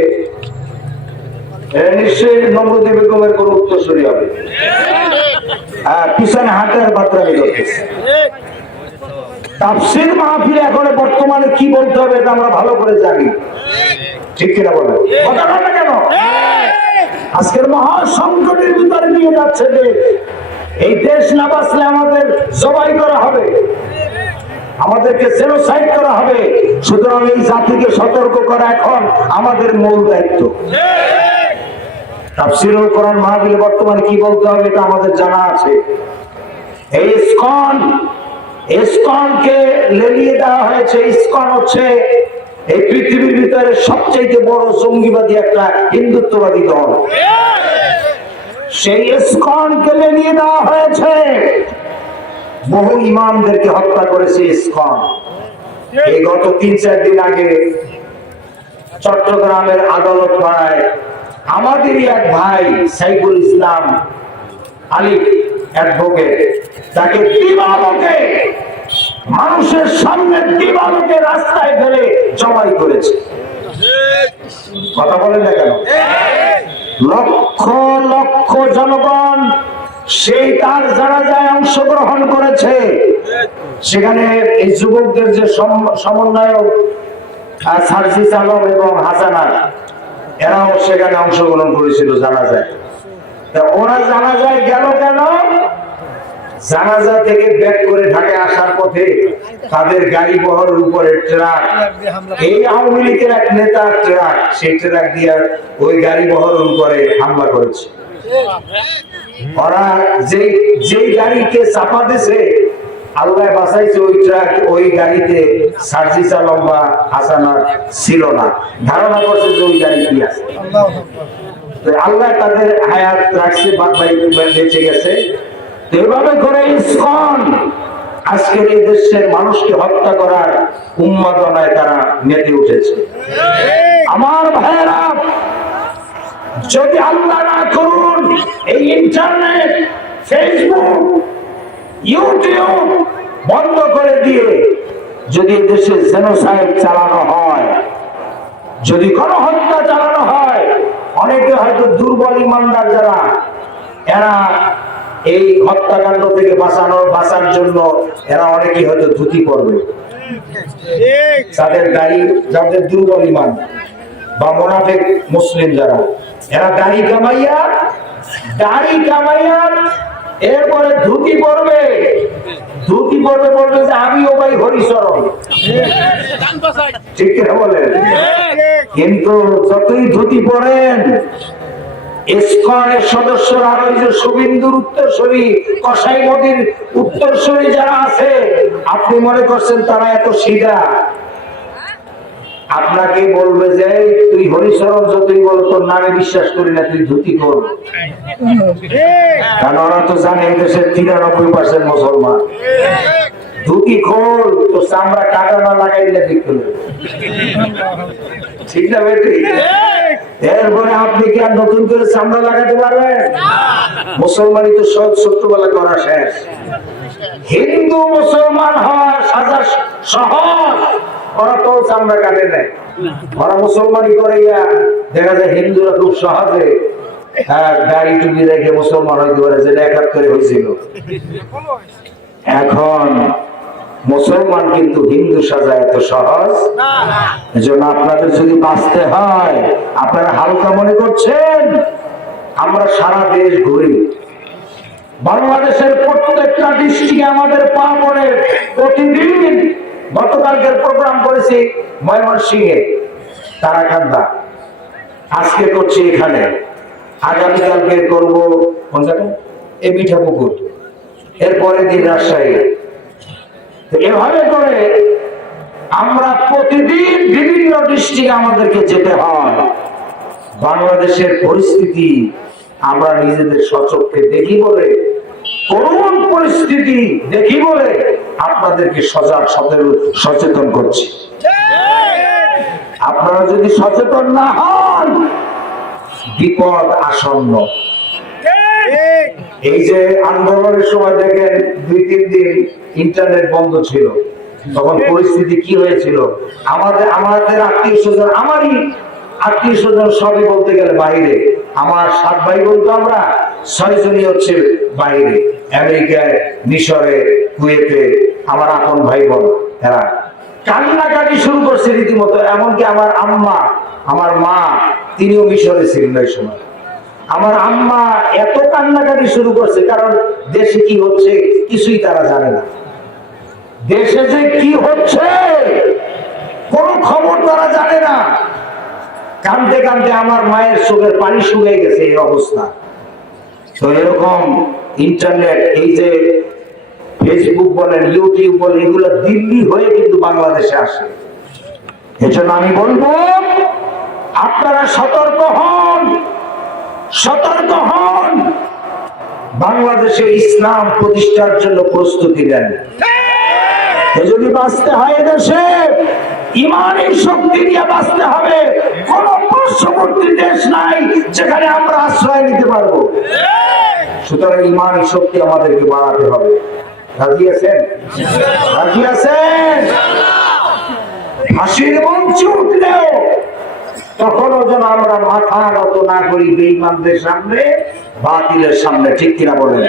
নিশ্চয়ই নমরুদি বেগমের কোন উত্তরসূরি হবে। পিছনে হাতে আর বাদরামি করতেছে। তাফসীর মাহফিলে এখন বর্তমানে কি বলতে হবে এটা আমরা ভালো করে জানি, ঠিক কিনা বলেন? কথা বলে কেন? আজকের মহা সংকটের ভিতরে নিয়ে যাচ্ছে যে এই দেশ না বাঁচলে আমাদের জবাই করা হবে, আমাদেরকে জেনোসাইড করা হবে। সুতরাং এই জাতিকে সতর্ক করা এখন আমাদের মূল দায়িত্ব। তাফসীরুল কোরআন মাহফিলে বর্তমানে কি বলতে হবে এটা আমাদের জানা আছে। এই ইসকনকে লেলিয়ে দেওয়া হয়েছে। ইসকন হচ্ছে এই পৃথিবীর ভিতরে সবচেয়ে বড় জঙ্গিবাদী একটা হিন্দুত্ববাদী দল। সেই ইসকনকে লেলিয়ে দেওয়া হয়েছে, বহু ইমামদেরকে হত্যা করেছে ইসকন। এই গত 3-4 দিন আগে চট্টগ্রামের আদালত পাড়ায় আমাদেরই এক ভাই সাইফুল ইসলাম আলিফ অ্যাডভোকেট, তাকে দিবালোকে মানুষের সামনে দিবালোকে রাস্তায় ফেলে জবাই করেছে। কথা বলেন না কেন? লক্ষ লক্ষ জনগণ সেই তার জানাজায় অংশগ্রহণ করেছে। সেখানে এই যুবকদের যে সমন্বয়ক সার্জিস আলম এবং হাসানাত, এরাও সেখানে অংশগ্রহণ করেছিল জানাজায়। ওরা জানাজায় গেল কেন? জানাজা থেকে ব্যাক করে ঢাকায় আসার পথে তাদের গাড়ি বহরের উপরে ট্রাক, এই আওয়ামী লীগের এক নেতার ট্রাক, সেই ট্রাক দিয়ে ওই গাড়ি বহরের উপরে হামলা করেছে। ওরা যেই গাড়িকে চাপা দিয়েছে, আল্লাহ বাঁচাইছে, ওই ট্রাক ওই গাড়িতে সার্জিস আলম বা হাসানাত ছিল না। ধারণা করছে যে ওই গাড়ি কি আছে। আল্লাহ তাদের হায়াত রাখছে, বেঁচে গেছে। এভাবে করে ইসকন আজকের এই দেশের মানুষকে হত্যা করার উন্মাদনায় তারা মেতে উঠেছে। আমার ভাইয়েরা, যদি আল্লাহ না করুন এই ইন্টারনেট, ফেসবুক, ইউটিউব বন্ধ করে দিয়ে যদি দেশে জেনোসাইড চালানো হয়, যদি গণহত্যা চালানো হয়, অনেকে হয়তো দুর্বল ইমানদার যারা, এরা এই হত্যাকাণ্ড থেকে বাঁচার জন্য এরা অনেকেই হয়তো ধুতি পরবে। যাদের দুর্বল ইমান বা মুনাফিক মুসলিম যারা, এরা দাড়ি কামাইয়া এরপরে ধুতি পরবে বলবে যে আমিও ভাই হরিচরণ, ঠিক কিনা বলেন? কিন্তু যতই ধুতি পরেন, ইসকনের সদস্যরা আর ওই যে শুভেন্দুর উত্তরসূরি, কসাই নদীর উত্তরসূরি যারা আছে, আপনি মনে করছেন তারা এত সিধা? আপনাকে বলবে যে তুই হরিচরণ যতই বল, তোর নামে বিশ্বাস করি না, তুই ধুতি কর। কারণ ওরা তো জানে এই দেশের 93% মুসলমান। ধুতি খোল, তো চামড়া কাটা না লাগাই দিলে দেখতে, ঠিক না বেটি? এরপরে আপনি কি আর নতুন করে চামড়া লাগাতে পারবেন? মুসলমানই তো সব ছোট্টবেলা করা শেষ। হিন্দু মুসলমান হওয়ার সাজা সহজ, ওরা তো চামড়া কাটে নেয়, ওরা মুসলমানই করে। দেখা যায় হিন্দুরা খুব সহজে দাড়ি টুপি রেখে মুসলমান হইতে পারে, যেটা 71 হয়েছিল। এখন মুসলমান কিন্তু হিন্দু সাজা এত সহজ। এজন্য আপনাদের যদি বাঁচতে হয়, আপনারা হালকা মনে করছেন? আমরা সারা দেশ ঘুরি, বাংলাদেশের প্রত্যেকটা ডিস্ট্রিক্টে আমাদের পা পড়ে প্রতিদিন। গতকালকের প্রোগ্রাম করেছি ময়মনসিংহে, তারাকান্দা, আজকে করছি এখানে, আগামীকালকে করবো কোন জায়গায়, এ মিঠাপুকুর, এরপরের দিন রাজশাহী। এভাবে করে আমরা প্রতিদিন বিভিন্ন ডিস্ট্রিক্টে আমাদেরকে যেতে হয়। বাংলাদেশের পরিস্থিতি আমরা নিজেদের স্বচক্ষে দেখি বলে, করুণ পরিস্থিতি দেখি বলে আপনাদেরকে সচেতন করছি। আপনারা যদি সচেতন না হন, বিপদ আসন্ন। এই যে আন্দোলনের সময় দেখেন 2-3 দিন ইন্টারনেট বন্ধ ছিল, তখন পরিস্থিতি কি হয়েছিল? আমাদের আত্মীয় স্বজন, আমারই আত্মীয় স্বজন সবই বলতে গেলে বাইরে। আমার 7 ভাই বলতো, আমরা 6 জনই হচ্ছে বাইরে, আমেরিকায়, মিশরে, কুয়েতে, আমার আপন ভাই বোন। এরা কান্নাকাটি শুরু করছে রীতিমতো। এমনকি আমার আম্মা, আমার মা, তিনিও মিশরে ছিলেন এই সময়। আমার আম্মা এত কান্নাকাটি শুরু করছে, কারণ দেশে কি হচ্ছে কিছুই তারা জানে না। দেশে যে কি হচ্ছে কোন খবর তারা জানে না। কাঁদতে কাঁদতে আমার মায়ের চোখের পানি শুকিয়ে গেছে, এই অবস্থা। তো এরকম ইন্টারনেট, এই যে ফেসবুক বলেন, ইউটিউব বলেন, এগুলো দিল্লি হয়ে কিন্তু বাংলাদেশে আসে। এজন্য আমি বলবো, আপনারা সতর্ক হন, সতর্ক হন। বাংলাদেশে ইসলাম প্রতিষ্ঠার জন্য প্রস্তুতি নেন। যদি বাঁচতে হয় দেশে, ইমানের শক্তি নিয়ে বাঁচতে হবে। কোন পার্শ্ববর্তী দেশ নাই যেখানে আমরা আশ্রয় নিতে পারবো। সুতরাং ইমানের শক্তি আমাদেরকে বাড়াতে হবে। রাজি আছেন? রাজি আছেন? হাসির মঞ্চে উঠলেও তখনও যেন আমরা মাথা নত না করি বেঈমানদের সামনে, বাতিলের সামনে, ঠিক কিনা বলেন?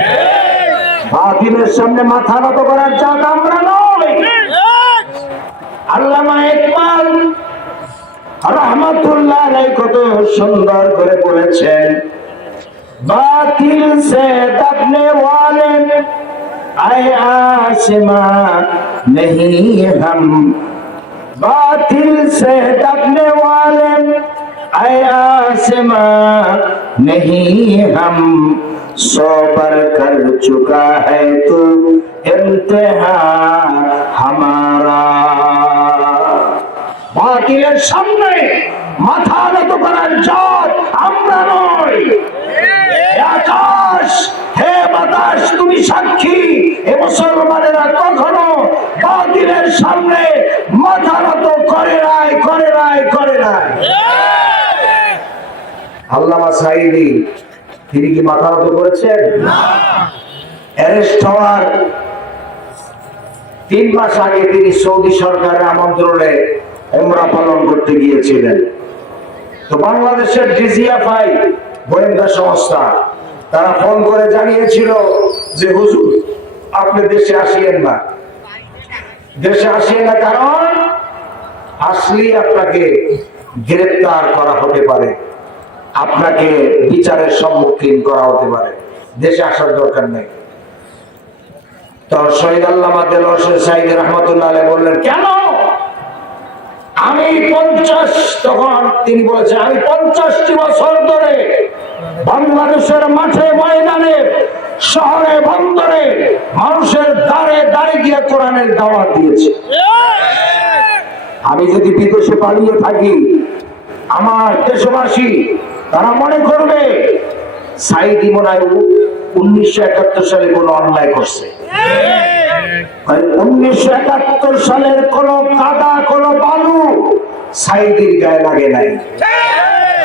বাতিলের সামনে মাথা নত করার জাত আমরা নই। আল্লামা ইকবাল রাহমাতুল্লাহ আলাইহি কত সুন্দর করে বলেছেন, বাতিল সে দবনে ওয়ালে আয়ে আসমান नहीं हम, बातिल से दबने वाले आए आसमां नहीं हम, सौ पर कर चुका है तू इम्तिहान हमारा। বাতিলের সামনে মাথা নত করার জাত আমরা নই। আকাশ, হে বাতাস, তুমি সাক্ষী, এ মুসলমানেরা কখনো বাতিলের সামনে মাথা নত করে নাই, করে নাই, করে নাই। আল্লামা সাঈদী, তিনি কি মাথা নত করেছেন? অ্যারেস্ট হওয়ার 3 মাস আগে তিনি সৌদি সরকারের আমন্ত্রণে উমরা পালন করতে গিয়েছিলেন। তো বাংলাদেশের ডিজিএফআই গোয়েন্দা সংস্থা, তারা ফোন করে জানিয়েছিল যে হুজুর আপনি দেশে আসিয়েন না, দেশে আসিয়েন না, কারণ আসলেই আপনাকে গ্রেফতার করা হতে পারে। আপনাকে বিচারের সম্মুখীন করা হতে পারে, দেশে আসার দরকার নেই। তো শহীদ আল্লামা দেলোয়ার হোসেন সাঈদী রহমাতুল্লাহ আলাইহি বললেন, কেন? আমি 50, তখন তিনি বলেছেন, আমি 50টি বছর ধরে বাংলাদেশের মাঠে ময়দানে শহরে বন্দরে মানুষের দ্বারে দ্বারে গিয়ে কোরআনের দাওয়াত দিয়েছি। আমি যদি বিদেশে পালিয়ে থাকি, আমার দেশবাসী তারা মনে করবে সাঈদী মনে হয় 1971 সালে কোন অন্যায় করছে। 1971 সালের কোন কাদা কোন বালু সাঈদীর গায়ে লাগে নাই।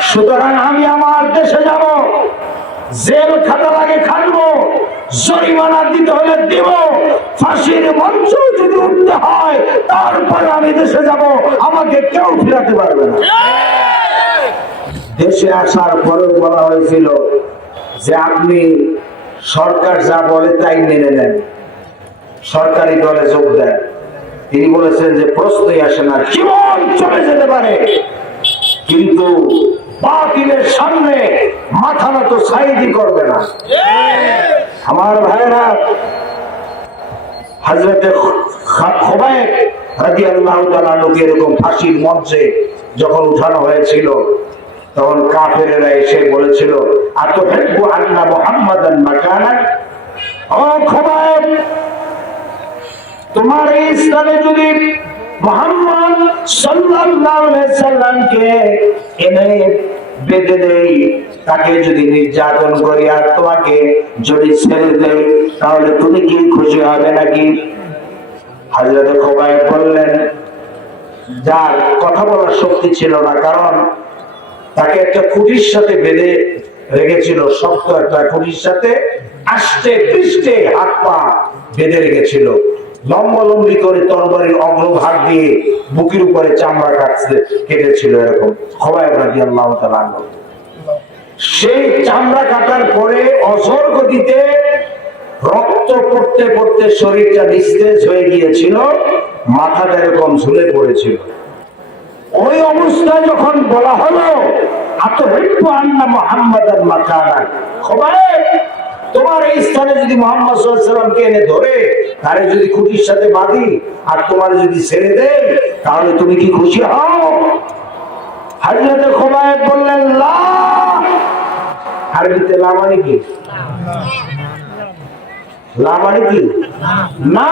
সুতরাং আমি আমার দেশে যাব, জেল খাটা লাগে খাটবো, জরিমানা দিতে হলে দিব, ফাঁসির মঞ্চ যদি উঠতে হয় তারপরে আমি দেশে যাব, আমাকে কেউ ফিরাতে পারবে না। দেশে আসার পরেও বলা হয়েছিল যে আপনি সরকার যা বলে তাই মেনে নেন, সরকারি দলে যোগ দেন। তিনি বলেছেন যে প্রশ্নই আসে না, জীবন চলে যেতে পারে কিন্তু বাতিলের সামনে মাথা নত সাঈদী করবে না। আমার ভাইরা, হযরতে খুবাইব রাদিয়াল্লাহু তাআলা আনহুকে এরকম ফাঁসির মঞ্চে যখন উঠানো হয়েছিল, তখন কাফেরেরা এসে বলেছিল, আতুহিব্বু আন্না মুহাম্মাদান মাকানাক, ও খুবাইব, তোমার এই স্থানে যদি মুহাম্মদ সাল্লাল্লাহু আলাইহি সাল্লামকে এনে বেঁধে দেই, তাকে যদি নির্যাতন করি আর তোমাকে যদি ছেড়ে দেই, তাহলে তুমি কি খুশি হবে নাকি? হযরতে খুবাইব বললেন, যার কথা বলার শক্তি ছিল না, কারণ তাকে একটা খুঁটির সাথে বেঁধে রেখেছিল, শক্ত একটা খুঁটির সাথে আষ্টে পৃষ্ঠে হাত পা বেঁধে রেখেছিল, লম্বালম্বি করে তরবারির অগ্রভাগ দিয়ে বুকের উপরে চামড়া কেটেছিল এরকম। খুবাইব রাদিয়াল্লাহু তাআলা আনহু সেই চামড়া কাটার পরে অঝোর গতিতে রক্ত পড়তে পড়তে শরীরটা নিস্তেজ হয়ে গিয়েছিল, মাথাটা এরকম ঝুলে পড়েছিল। ওই অবস্থা যখন বলা হলো, আতুহিব্বু আন্না মুহাম্মাদান মাকানাক, খুবাইব, তোমার এই স্থানে যদি মুহাম্মদ সাল্লাল্লাহু আলাইহি সাল্লামকে এনে ধরে তারে যদি খুঁটির সাথে বাঁধি আর তোমার যদি ছেড়ে দেই, তাহলে তুমি কি খুশি হও? হযরতে খুবাইব বললেন, লা। আরবিতে লা মানে কি? লা মানে কি? না।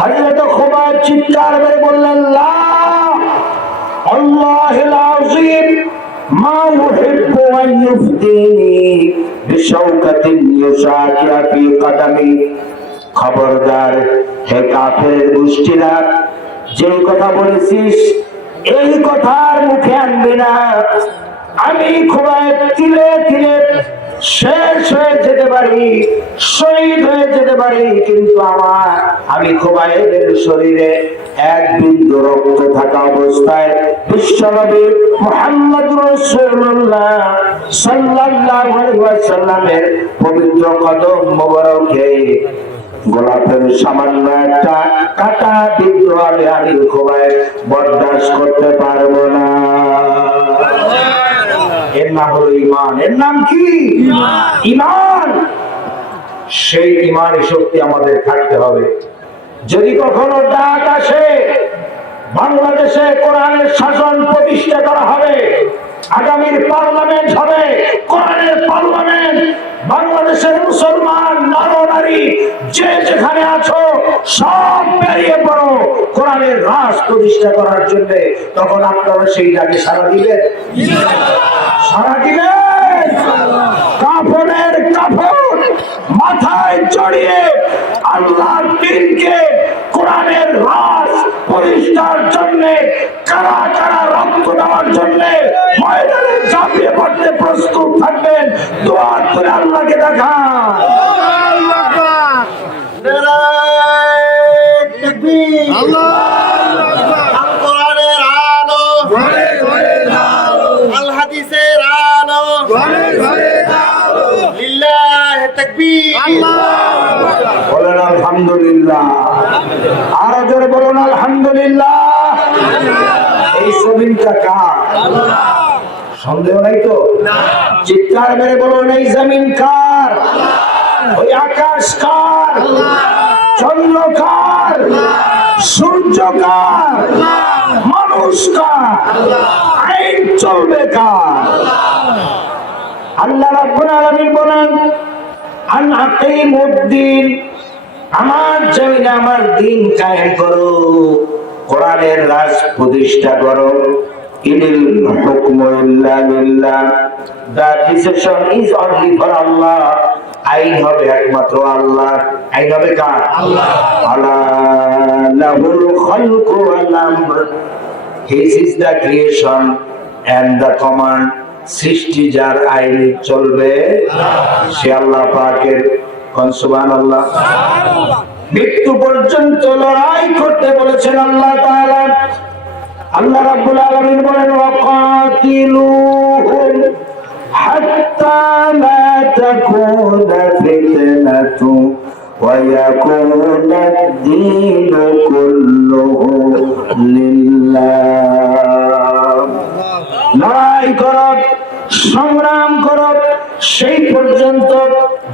হযরতে খুবাইব চিৎকার করে বললেন, লা আল্লাহিল আযীম মা ইউহিব্বু আন ইফদিনি বিশাওকাতিন ইউশাকিয়া ফি কদমি। খবরদার হে কাফের গোষ্ঠীরা, যে কথা বলেছিস এই কথার মুখে আনবি না। আমি খুবাইব তিলে তিলে শেষ হয়ে যেতে পারি, শহীদ হয়ে যেতে পারি, কিন্তু আমি খুবাইবের শরীরে এক বিন্দু রক্ত থাকা অবস্থায় বিশ্বনবী মুহাম্মদুর রাসূলুল্লাহ সাল্লাল্লাহু আলাইহি ওয়াসাল্লামের পবিত্র কদম মোবারকে গোলাপের সামান্য একটা কাটা বিদ্ধ আমি খুবাইব বরদাস্ত করতে পারবো না। এর নাম হলো ঈমান। এর নাম কি? ঈমান। সেই ঈমানের শক্তি আমাদের থাকতে হবে। যদি কখনো ডাক আসে বাংলাদেশে কোরআনের শাসন প্রতিষ্ঠা করা হবে, আগামীর পার্লামেন্ট হবে কোরআনের পার্লামেন্ট, বাংলাদেশের মুসলমান নরনারী যে যেখানে আছো সব বেরিয়ে পড়ো কোরআনের রাজ প্রতিষ্ঠা করার জন্য, তখন আপনারা সেই ডাকে সাড়া দিবেন? সাড়া দিবেন? কাফনের কাফন মাথায় চড়িয়ে আল্লাহর দ্বীনকে কোরআনের রাজ প্রতিষ্ঠার জন্য কারা কারা রক্ত দেওয়ার জন্য ময়দানে ঝাঁপিয়ে পড়তে প্রস্তুত থাকবেন? দোয়া করে আল্লাহকে দেখান। কোরআনের আলো, আল হাদিসের আলো, লিল্লাহি তাকবীর। বলেন আলহামদুলিল্লাহ। আরো জোরে বলুন আলহামদুলিল্লাহ। এই জমিনটা কার? সন্দেহ নাই তো? চিৎকার মেরে বলুন, এই জমিন কার? ওই আকাশ কার? চন্দ্র কার? সূর্য কার? মানুষ কার? আইন চলবে কার? আল্লাহ রাব্বুল আলামিন বলেন, আন আকিমুদ্দিন, আমার জমিনে আমার দিন কায়েম করো, কোরআনের রাজ প্রতিষ্ঠা করো। ইনিল হুকমু ইল্লা লিল্লাহ, the decision is only for Allah, আইন হবে একমাত্র আল্লাহ। আইন হবে কার? আল্লাহ। আলা লাহুল খালকু ওয়াল আমর, his is the creation and the command, সৃষ্টি যার, আইন চলবে সে আল্লাহ পাকের। কোন সুবহানাল্লাহ। মৃত্যু পর্যন্ত লড়াই করতে বলেছেন আল্লাহ তাআলা। আল্লাহ রাব্বুল আলামিন বলেন, ওয়াকাতিলুহুম হাত্তা লা তাকুনা ফিতনাতু ওয়া ইয়াকুনা ad-দীনু কুল্লুহু লিল্লাহ। লড়াই করো, সংগ্রাম করো সেই পর্যন্ত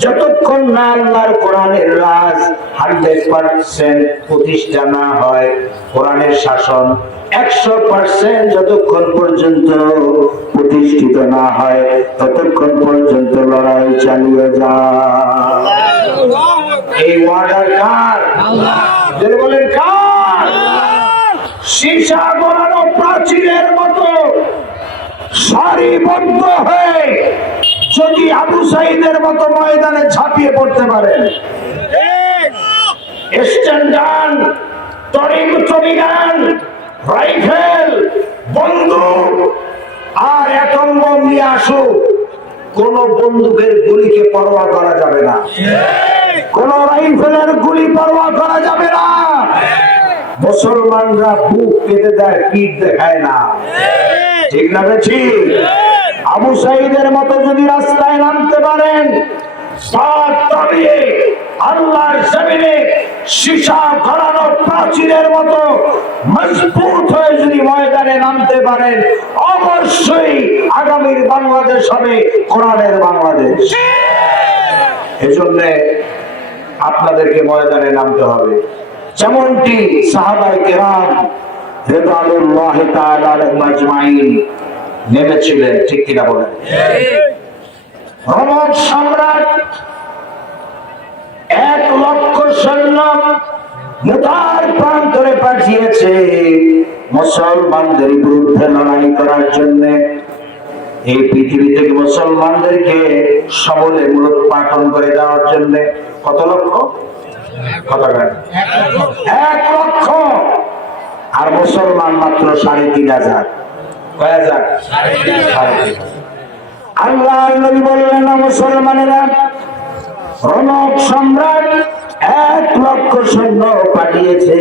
যতক্ষণ না আল্লাহর কোরআনের রাজ 100% প্রতিষ্ঠা না হয়, কোরআনের শাসন 100% যতক্ষণ পর্যন্ত প্রতিষ্ঠিত না হয় ততক্ষণ পর্যন্ত লড়াই চালিয়ে যায়। এই ওয়ার্ডার কার? আল্লাহ। বলেন কার? সীসা গড়ানো প্রাচীরের মতো সারিবদ্ধ হয়ে যদি আবু সাঈদের মতো ময়দানে ঝাঁপিয়ে পড়তে পারেন, স্ট্যান্ডার্ন, টরিগান, রাইফেল, বন্দুক আর অ্যাটম বোম নিয়ে আসুক, কোন বন্দুকের গুলিকে পরোয়া করা যাবে না, কোন রাইফেলের গুলি পরোয়া করা যাবে না। মুসলমানরা বুক পেতে দেয়, পিঠ দেখায় না, ঠিক না? ঠিক। আবু সাঈদের মতো যদি রাস্তায় নামতে পারেন, আল্লাহর জমিনে সীসা গড়ানো প্রাচীরের মতো মজবুত হয়ে যদি ময়দানে নামতে পারেন, অবশ্যই আগামীর বাংলাদেশ হবে কোরআনের বাংলাদেশ। এজন্য আপনাদেরকে ময়দানে নামতে হবে, যেমনটি সাহাবায়ে কেরাম রিদওয়ানুল্লাহি তাআলা আলাইহিম আজমাইন নেমেছিলেন, ঠিক কিনা বলেন? রোমান সম্রাট 1 লক্ষ সৈন্য মুতার প্রান্তরে পাঠিয়েছে মুসলমানদের বিরুদ্ধে লড়াই করার জন্য। এই পৃথিবী থেকে মুসলমানদেরকে সবলে মূলোৎপাটন করে দেওয়ার জন্য। কত লক্ষ? কত? 1 লক্ষ। আর মুসলমান মাত্র 3,500। কয় হাজার? 3,500। আল্লাহর নবী বললেন, মুসলমানেরা, রোমক সম্রাট 1 লক্ষ সৈন্য পাঠিয়েছে,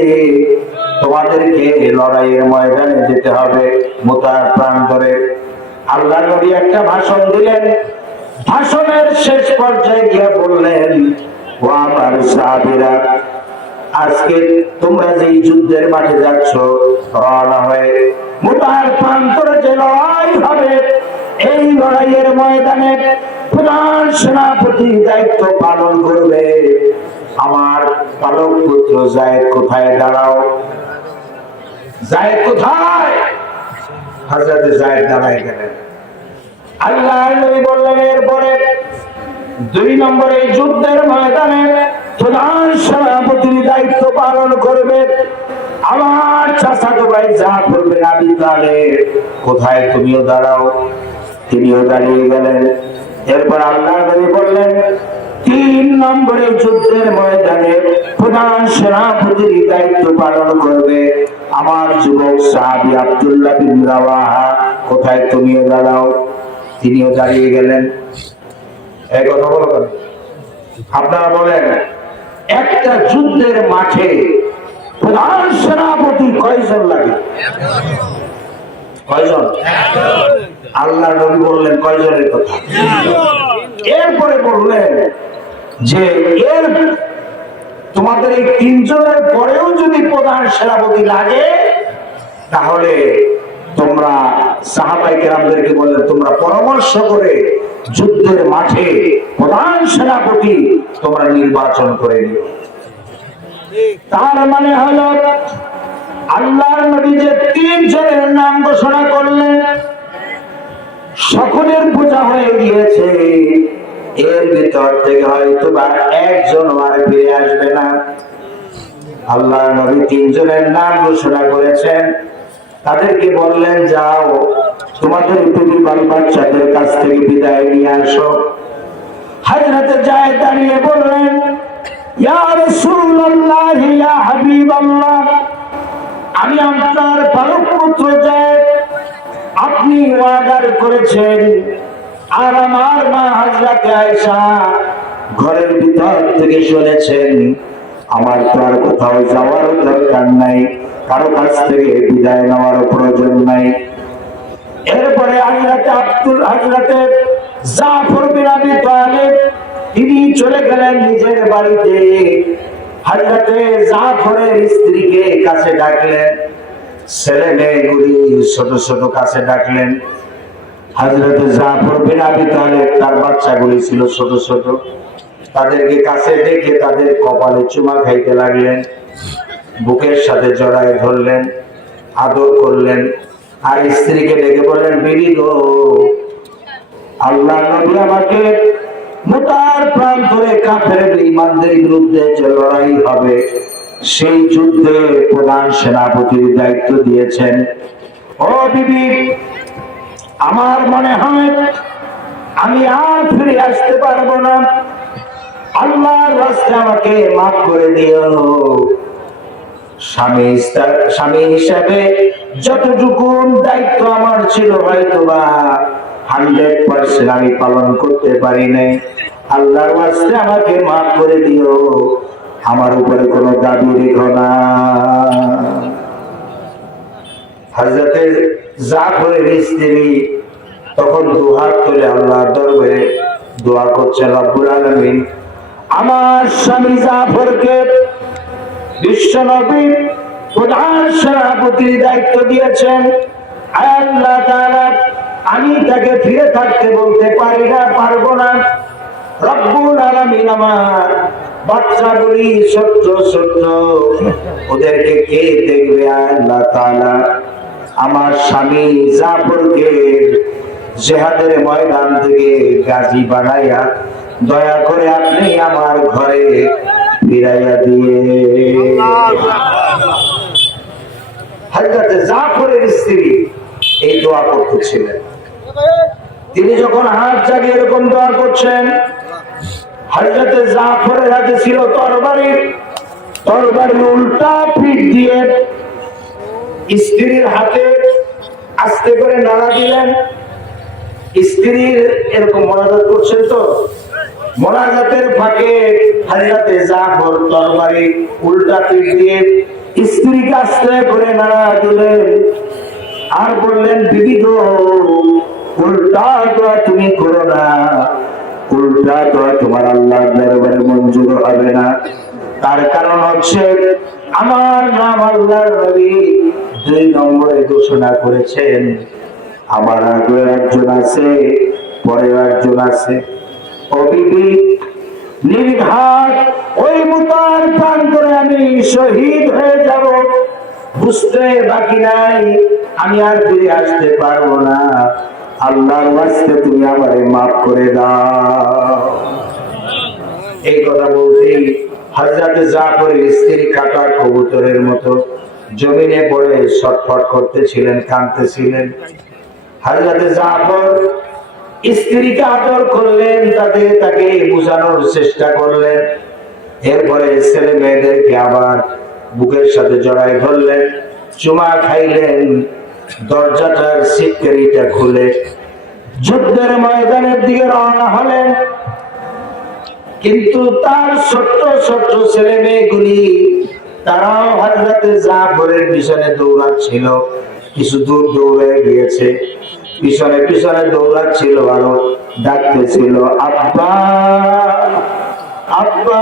তোমাদেরকে লড়াইয়ের ময়দানে যেতে হবে মুতার প্রান্তরে। আল্লাহর নবী একটা ভাষণ দিলেন। ভাষণের শেষ পর্যায়ে গিয়ে বললেন, ও আমার সাহাবীরা, আজকে তোমরা যেই যুদ্ধের মাঠে যাচ্ছ, রওনা হয়ে মুতার প্রান্তরে যে লড়াই হবে, এই লড়াইয়ের ময়দানে প্রধান সেনাপতি দায়িত্ব পালন করবে আমার পালক পুত্র যায়েদ। কোথায়? দাঁড়াও। যায়েদ কোথায়? হযরত যায়েদ দাঁড়ায় গেলেন। আল্লাহর নবী বললেন, এরপরে 2 নম্বরে যুদ্ধের ময়দানে প্রধান সেনাপতির দায়িত্ব পালন করবে আমার চাচাতো ভাই জাফর বিন আবী তালেব। কোথায়? তুমিও দাঁড়াও। তিনিও দাঁড়িয়ে গেলেন। এরপর আল্লাহর নবী বললেন, 3 নম্বরে যুদ্ধের ময়দানে প্রধান সেনাপতির দায়িত্ব পালন করবে আমার যুবক সাহাবী আব্দুল্লাহ বিন রাওয়াহা। কোথায়? তুমিও দাঁড়াও। তিনিও দাঁড়িয়ে গেলেন। এই কথা বলো কেন? আপনারা বলেন, একটা যুদ্ধের মাঠে প্রধান সেনাপতি কয়জন লাগে? কয়জন? আল্লাহ নবী বললেন কয়জনের কথা। এরপরে বললেন যে তোমাদের এই 3 জনের পরেও যদি প্রধান সেনাপতি লাগে, তাহলে তোমরা সাহাবায়ে কেরামদেরকে বললেন তোমরা পরামর্শ করে যুদ্ধের মাঠে প্রধান সেনাপতি তোমরা নির্বাচন করে নিও। তার মানে হলো আল্লাহর নবী যে 3 জনের নাম ঘোষণা করলেন সকলের বোঝা হয়ে গিয়েছে, এর ভিতর থেকে হয়তো বা একজন আর ফিরে আসবে না। আল্লাহর নবী 3 জনের নাম ঘোষণা করেছেন, তাদেরকে বললেন যাও তোমাদের বিবি বাল বাচ্চাদের কাছ থেকে বিদায় নিয়ে আসো। হযরতে যায়েদ দাঁড়িয়ে বললেন ইয়া রাসূলুল্লাহ ইয়া হাবিবাল্লাহ, আমি আপনার পালক পুত্র যায়েদ, আপনি ওয়াদা করেছেন আর আমার মা হযরতে আয়েশা ঘরের ভিতর থেকে শুনেছেন আমার তো আর কোথাও যাওয়ার দরকার নাই, কারো কাছ থেকে বিদায় নেওয়ার প্রয়োজন নাই। এরপরে হযরতে জাফর বিন আবি তালিব তিনি চলে গেলেন নিজের বাড়িতে। হযরতে জাফরের স্ত্রীকে কাছে ডাকলেন, ছেলে মেয়েগুলি ছোট ছোট কাছে ডাকলেন। হযরতে জাফর বিন আবি তালিব তার বাচ্চাগুলি ছিল ছোট ছোট, তাদেরকে কাছে ডেকে তাদের কপালে চুমা খাইতে লাগলেন, বুকের সাথে জড়ায় ধরলেন, আদর করলেন। আর স্ত্রীকে ডেকে বললেন বিবি গো, আল্লাহ নবী আমাকে মোটার প্রাণ ধরে কাফের ঈমানদের বিরুদ্ধে যে লড়াই হবে সেই যুদ্ধে প্রধান সেনাপতির দায়িত্ব দিয়েছেন। ও বিবি, আমার মনে হয় আমি আর ফিরে আসতে পারবো না, আল্লাহর রাস্তায় আমাকে মাফ করে দিও। স্বামী হিসাবে যতটুকু দায়িত্ব আমার ছিল হয়তোবা 100% আমি পালন করতে পারি নাই, আল্লাহর রাস্তায় আমাকে মাফ করে দিও, আমার উপরে কোনো দাবি রেখো না। হযরতে জাফরের স্ত্রী তখন দুহাত তুলে আল্লাহর দরবারে দোয়া করছেন, রব্বুল আলামিন আমার স্বামী জাফরকে বিশ্বনবী প্রধান সেনাপতির দায়িত্ব দিয়েছেন, আল্লাহ তাআলা আমি তাকে ফিরে থাকতে বলতে পারি না, পারবো না। রব্বুল আলামিন আমার বাচ্চাগুলি ছোট্ট ছোট্ট, ওদেরকে কে দেখবে? আল্লাহ তাআলা আমার স্বামী জাফরকে জিহাদের ময়দান থেকে গাজী বানাইয়া দয়া করে আপনি আমার ঘরে ফিরাইয়া দিয়ে। হযরতে জাফরের স্ত্রী এই দোয়া করতেছিলেন। তিনি যখন হাত জাগিয়ে এরকম দোয়া করছেন, হযরতে জাফরের হাতে ছিল তরবারি, তরবারি উল্টা পিঠ দিয়ে স্ত্রীর হাতে আস্তে করে নাড়া দিলেন। স্ত্রীর এরকম মোনাজাত করছেন, তো মোনাজাতের ফাঁকে হযরতে জাফর তরবারি উল্টা পিঠ দিয়ে স্ত্রীকে আস্তে করে নাড়া দিলেন আর বললেন বিবি গো, উল্টা দোয়া তুমি করো না, উল্টা দোয়া তোমার আল্লাহর দরবারে মঞ্জুর হবে না। তার কারণ হচ্ছে আমার নাম আল্লাহর নবী 2 নম্বরে ঘোষণা করেছেন, আমার আগে একজন আছে, পরে একজন আছে। ও বিবি, নির্ঘাত ওই মুতার প্রাণ করে আমি শহীদ হয়ে যাব, বুঝতে বাকি নাই, আমি আর ফিরে আসতে পারবো না, আল্লাহর ওয়াস্তে তুমি আমারে মাফ করে দাও। এই কথা বলতেই হযরতে জাফরের স্ত্রী কাটা কবুতরের মতো জমিনে পড়ে ছটফট করতেছিলেন, কাঁদতেছিলেন। হযরতে জাফর স্ত্রীকে আদর করলেন, তাকে বোঝানোর চেষ্টা করলেন। এরপরে ছেলে মেয়েদেরকে আবার বুকের সাথে জড়ায় ধরলেন, চুমা খাইলেন, দরজাটার সিটকারিটা খুলে যুদ্ধের ময়দানের দিকে রওনা হলেন। কিন্তু তার ছোট্ট ছোট্ট ছেলে মেয়েগুলি তারাও হযরতে জাফরের পিছনে দৌড়াচ্ছিল, কিছু দূর দৌড়ে গিয়েছে, পিছনে পিছনে দৌড়াচ্ছিল, আরো ডাকতেছিল আব্বা আব্বা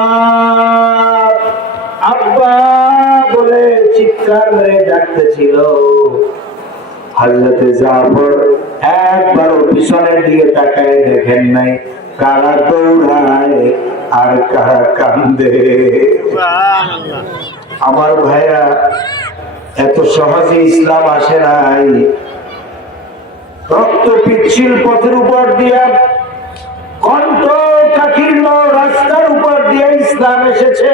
আব্বা বলে চিৎকার মেরে ডাকতেছিল। হযরতে জাফর একবারও পিছনের দিকে তাকায় দেখেন নাই, কারা দৌড়ায় আর কারা কান্দে। আমার ভাইরা, এত সহজে ইসলাম আসে নাই। রক্ত পিচ্ছিল পথের উপর দিয়া, কণ্ঠ কাঠিন্য রাস্তার উপর দিয়ে ইসলাম এসেছে।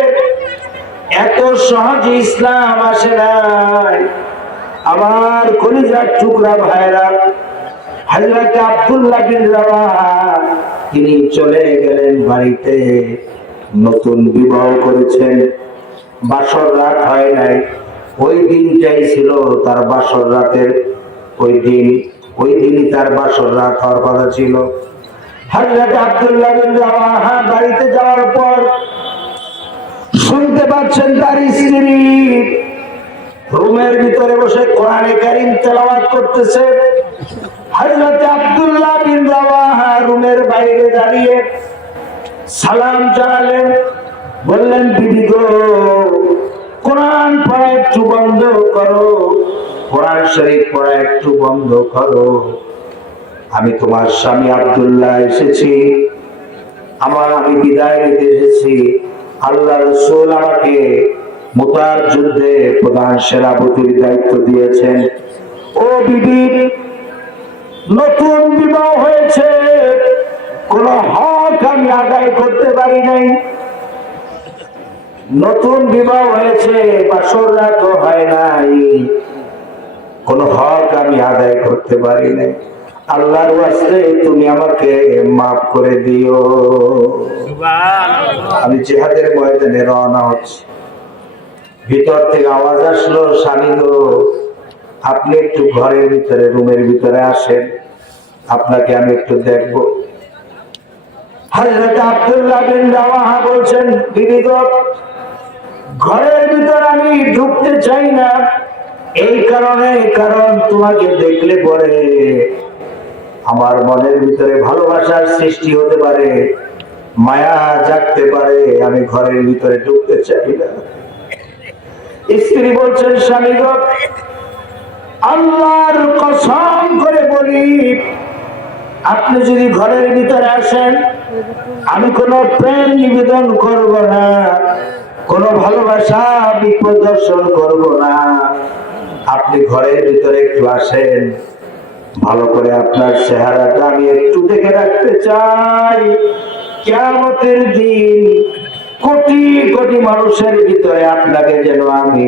এত সহজে ইসলাম আসে নাই। আমার কলিজার টুকরা ভাইরা, হযরত আব্দুল্লাহ বিন রাওয়াহা তিনি চলে গেলেন বাড়িতে। নতুন বিবাহ করেছেন, বাসর রাত হয় নাই। ওই দিনটাই ছিল তার বাসর রাতের ওই দিনই তার বাসর রাত হওয়ার কথা ছিল। হযরত আব্দুল্লাহ বিন রাওয়াহা বাড়িতে যাওয়ার পর শুনতে পাচ্ছেন তার স্ত্রী রুমের ভিতরে বসে কোরআনে কারীম তেলাওয়াত করতেছে। হযরত আব্দুল্লাহ বিন রাওয়াহা রুমের বাইরে দাঁড়িয়ে সালাম জানালেন, বললেন, বিবি গো, কোরআন পড়া একটু বন্ধ করো, কোরআন শরীফ পড়া একটু বন্ধ করো। আমি তোমার স্বামী আব্দুল্লাহ এসেছি, আমি বিদায় নিতে এসেছি। আল্লাহ রাসূল আমাকে মুতার যুদ্ধে প্রধান সেনাপতির দায়িত্ব দিয়েছেন। ও বিবি, নতুন বিবাহ হয়েছে, কোন হক আমি আদায় করতে পারি নাই। নতুন বিবাহ হয়েছে, বাসর রাত হয় নাই, কোন হক আমি আদায় করতে পারি নাই। আল্লাহর ওয়াস্তে তুমি আমাকে মাফ করে দিও। আমি জিহাদের ময়দানে রওনা হচ্ছি। ভিতর থেকে আওয়াজ আসলো, স্বামী গো, আপনি একটু ঘরের ভিতরে রুমের ভিতরে আসেন, আপনাকে আমি একটু দেখবো। হযরত আব্দুল্লাহ বিন রাওয়াহা বলছেন, বিবি গো, ঘরের ভিতর আমি ঢুকতে চাই না, এই কারণ তোমাকে দেখলে পরে আমার মনের ভিতরে ভালোবাসার সৃষ্টি হতে পারে, মায়া জাগতে পারে, আমি ঘরের ভিতরে ঢুকতে চাই না। স্ত্রী বলছেন, স্বামী গো, আল্লাহর কসম করে বলি, আপনি যদি ঘরের ভিতরে আসেন, আমি কোনো প্রেম নিবেদন করব না, কোনো ভালোবাসা প্রদর্শন করব না। আপনি ঘরের ভিতরে একটু আসেন, ভালো করে আপনার চেহারাটা আমি একটু দেখে রাখতে চাই। কিয়ামতের দিন কোটি কোটি মানুষের ভিতরে আপনাকে যেন আমি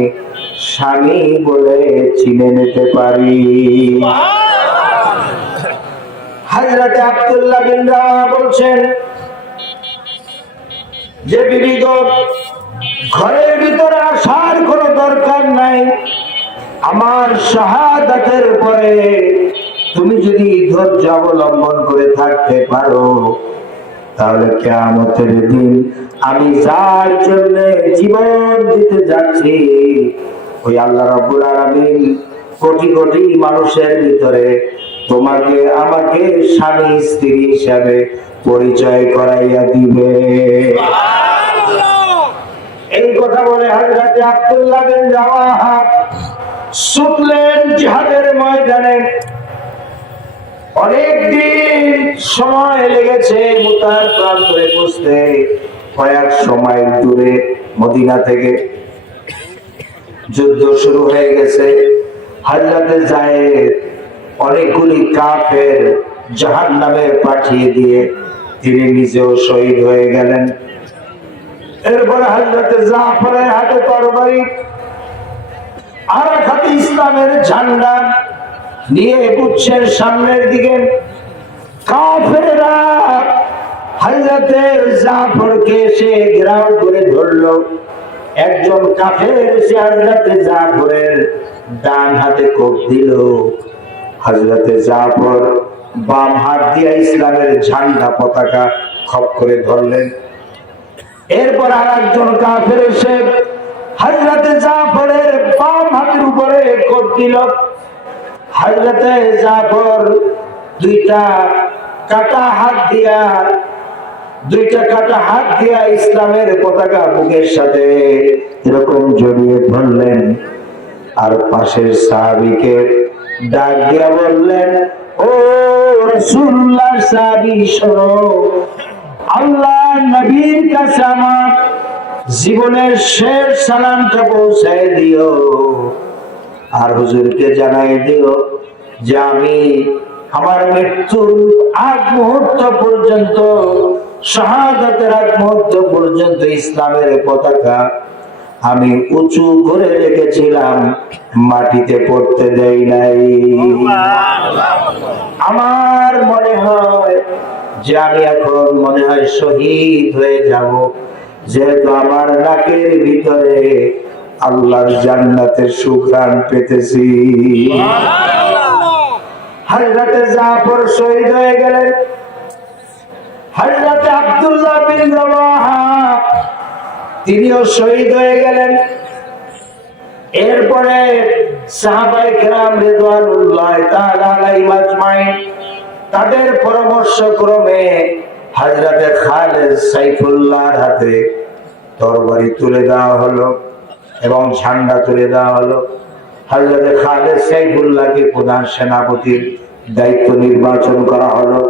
স্বামী বলে চিনে নিতে পারি। হযরত আব্দুল্লাহ বিন রাওয়াহা বলছেন যে, বিবি গো, ঘরের ভিতরে আসার কোনো দরকার নাই। আমার শাহাদাতের পরে তুমি যদি ধৈর্য অবলম্বন করে থাকতে পারো, তাহলে কিয়ামতের দিন আমি যার জন্য জীবন দিতে যাচ্ছি, ওই আল্লাহ রাব্বুল আলামিন কোটি কোটি মানুষের ভিতরে তোমাকে আমাকে স্বামী স্ত্রী হিসাবে পরিচয় করাইয়া দিবে। এই কথা বলে হযরত আব্দুল্লাহ বিন রাওয়াহা ছুটলেন জিহাদের ময়দানে। অনেকদিন সময় লেগেছে মুতার প্রান্তরে পৌঁছতে, কয়েকশো মাইল দূরে মদিনা থেকে। যুদ্ধ শুরু হয়ে গেছে। হযরতে যায়েদ অনেকগুলি কাফের জাহান্নামে পাঠিয়ে দিয়ে তিনি নিজেও শহীদ হয়ে গেলেন। এরপরে হযরতে জাফরের হাতে তরবারি, আর এক হাতে ইসলামের ঝান্ডা নিয়ে এগুচ্ছেন সামনের দিকে। কাফেররা হযরতে জাফরকে এসে ঘেরাও করে ধরলো। একজন কাফের এসে হযরতে জাফরের ডান হাতে কোপ দিল। হযরতে জাফর বাম হাত দিয়ে ইসলামের ঝান্ডা পতাকা খপ করে ধরলেন। এরপর আর একজন কাফের এসে হযরতে জাফরের বাম হাতের উপরে কোপ দিল। হযরতে জাফর দুইটা কাটা হাত দিয়া ইসলামের পতাকা বুকের সাথে এরকম জড়িয়ে ধরলেন। আর পাশের সাহাবীকে ডাক দিয়া বললেন, ও রাসূলুল্লাহ সাহাবী শোনো, আল্লাহ নবীর কাছে আমার জীবনের শেষ সালামটা পৌঁছায় দিও, আর হুজুরকে জানাই দিও যে আমি আমার মৃত্যুর আগ মুহূর্ত পর্যন্ত, শাহাদাতের আগ মুহূর্ত পর্যন্ত ইসলামের পতাকা আমি উঁচু করে রেখেছিলাম, মাটিতে পড়তে দেই নাই। আমার মনে হয় যে আমি এখন মনে হয় শহীদ হয়ে যাব, যেহেতু আমার নাকের ভিতরে আল্লাহর জান্নাতের সুঘ্রাণ পেতেছি। হযরতে জাফর শহীদ হয়ে গেলেন। হযরতে আব্দুল্লাহ বিন রাওয়াহা তিনিও শহীদ হয়ে গেলেন। এরপরে সাহাবায়ে কেরাম রিদওয়ানুল্লাহি তাআলা আলাইহিম আজমাইন তাদের পরামর্শক্রমে হযরতে খালিদ সাইফুল্লাহর হাতে তরবারি তুলে দেওয়া হলো এবং ঝান্ডা তুলে দেওয়া হলো। হযরতে খালিদ সাইফুল্লাহকে প্রধান সেনাপতির দায়িত্ব নির্বাচন করা হলো।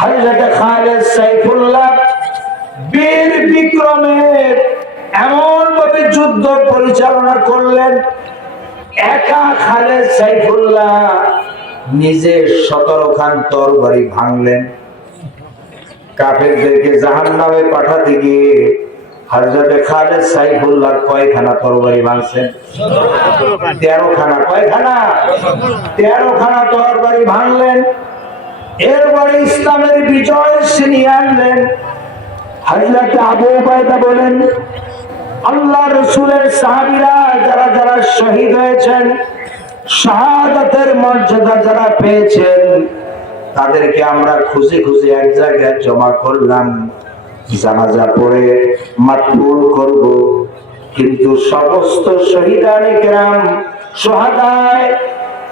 হযরতে খালিদ সাইফুল্লাহ বীর বিক্রমে এমন ভাবে যুদ্ধ পরিচালনা করলেন, একা খালিদ সাইফুল্লাহ নিজে 17 খান তরবারি ভাঙলেন। কাফেরদেরকে জাহান্নামে পাঠাতে গিয়ে হযরতে খালিদ সাইফুল্লাহ কয়খানা তরবারি ভাঙছেন? 13 খানা। কয়খানা? 13 খানা তরবারি ভাঙলেন। এরপরে ইসলামের বিজয় ছিনিয়ে আনলেন। হযরতে আবু উবাইদা বলেন, আল্লাহ রাসূলের সাহাবীরা যারা যারা শহীদ হয়েছেন, শাহাদাতের মর্যাদা যারা পেয়েছেন, তাদেরকে আমরা খুঁজে খুঁজে এক জায়গায় জমা করলাম, জানাজা পড়ে মাতবুর করব। কিন্তু সমস্ত শহীদানে কেরাম, সুহাদায়ে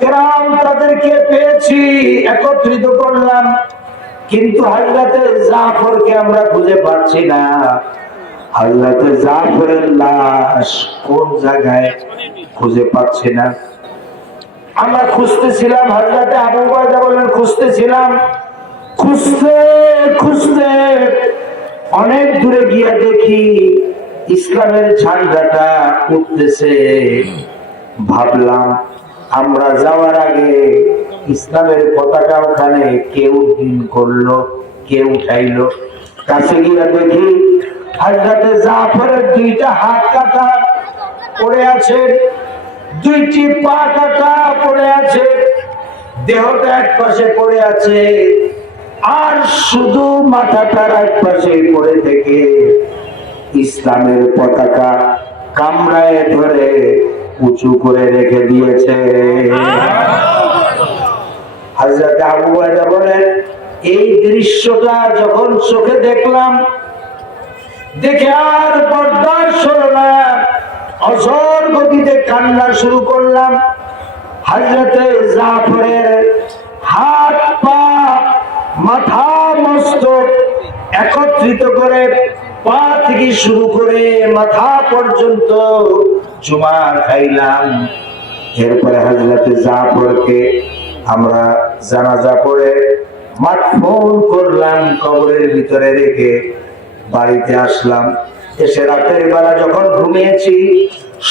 কেরাম তাদেরকে পেয়েছি, একত্রিত করলাম, কিন্তু হযরতে জাফরকে আমরা খুঁজে পাচ্ছি না। হযরতে জাফরের লাশ কোন জায়গায় খুঁজে পাচ্ছি না। আমরা খুঁজতেছিলাম, হযরতে আবু উবাইদা বলেন খুঁজতেছিলাম, খুঁজতে খুঁজতে অনেক দূরে গিয়ে দেখি ইসলামের ঝান্ডাটা উঠতেছে। ভাবলাম আমরা যাওয়ার আগে ইসলামের পতাকা ওখানে কেউ দিন করলো, কেউ উঠাইলো। কাছে গিয়ে দেখি হযরতে জাফরের 2টা হাত কাটা পড়ে আছে, 2টি পা কাটা পড়ে আছে, দেহটা এক পাশে পড়ে আছে, আর শুধু মাথাটার এক পাশে পড়ে থেকে ইসলামের পতাকা কামড়ায় ধরে উঁচু করে রেখে দিয়েছে। হযরতে আবু উবাইদা বলেন, এই দৃশ্যটা যখন চোখে দেখলাম, দেখে আর বরদাস্ত হলো না, অঝোর গতিতে কান্না শুরু করলাম। হযরতে জাফরের হাত পা মাথা মস্তক একত্রিত করে পা থেকে শুরু করে মাথা পর্যন্ত চুমা খাইলাম। এরপরে হযরতে জাফরকে আমরা জানাজা পড়ে মাদফুন করলাম, কবরের ভিতরে রেখে বাড়িতে আসলাম। এসে রাতের বেলা যখন ঘুমিয়েছি,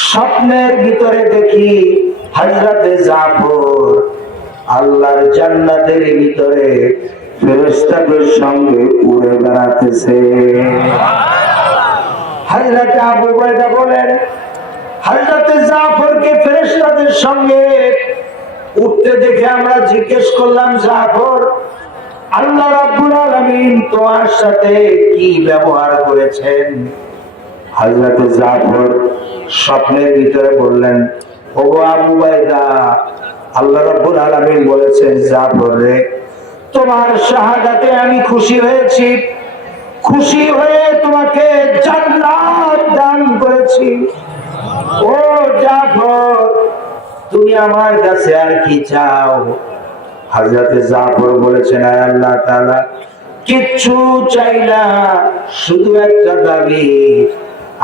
স্বপ্নের ভিতরে দেখি হযরতে জাফর আল্লাহর জান্নাতের ভিতরে ফেরেশতাদের সঙ্গে উড়ে বেড়াতেছে। হযরতে আবু উবাইদা বলেন, হযরতে জাফরকে ফেরেশতাদের সঙ্গে উঠতে দেখে আমরা জিজ্ঞেস করলাম, জাফর, আল্লাহ রাব্বুল আলামিন তোমার সাথে কি ব্যবহার করেছেন? হযরতে জাফর স্বপ্নের ভিতরে বললেন, ওগো আবু উবাইদা, আল্লাহ রাব্বুল আলামিন বলেছেন, জাফর রে, তোমার শাহাদাতে আমি খুশি হয়েছি, খুশি হয়ে তোমাকে জান্নাত দান করেছি। ও জাফর, তুমি আমার কাছে আর কি চাও? হযরতে জাফর বলেছেন, আয় আল্লাহ তাআলা, কিচ্ছু চাই না, শুধু একটা দাবি,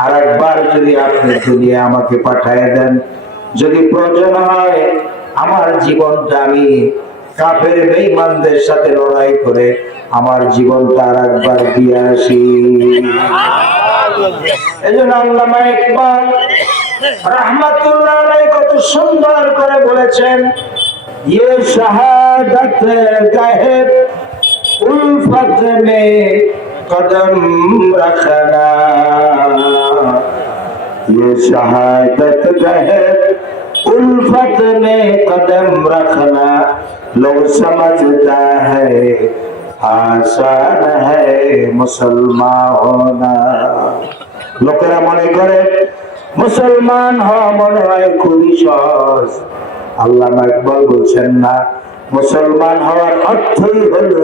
আরেকবার যদি আপনি দুনিয়া আমাকে পাঠিয়ে দেন, যদি প্রয়োজন হয় আমার জীবনটা আমি কাফের বেঈমানদের সাথে লড়াই করে আমার জীবনটা আর একবার দিয়ে আসি। এজন্য আল্লামা ইকবাল রাহমাতুল্লাহ আলাইহি কত সুন্দর করে বলেছেন, ये शहादत गहे उल्फत में कदम रखना, ये शहादत गहे उल्फत में कदम रखना, लोग समझता है आसान है मुसलमान होना। লোকেরা মনে করে মুসলমান হওয়া মনে হয় খুবই সহজ। আল্লামা ইকবাল বলছেন না, মুসলমান হওয়ার অর্থই হলো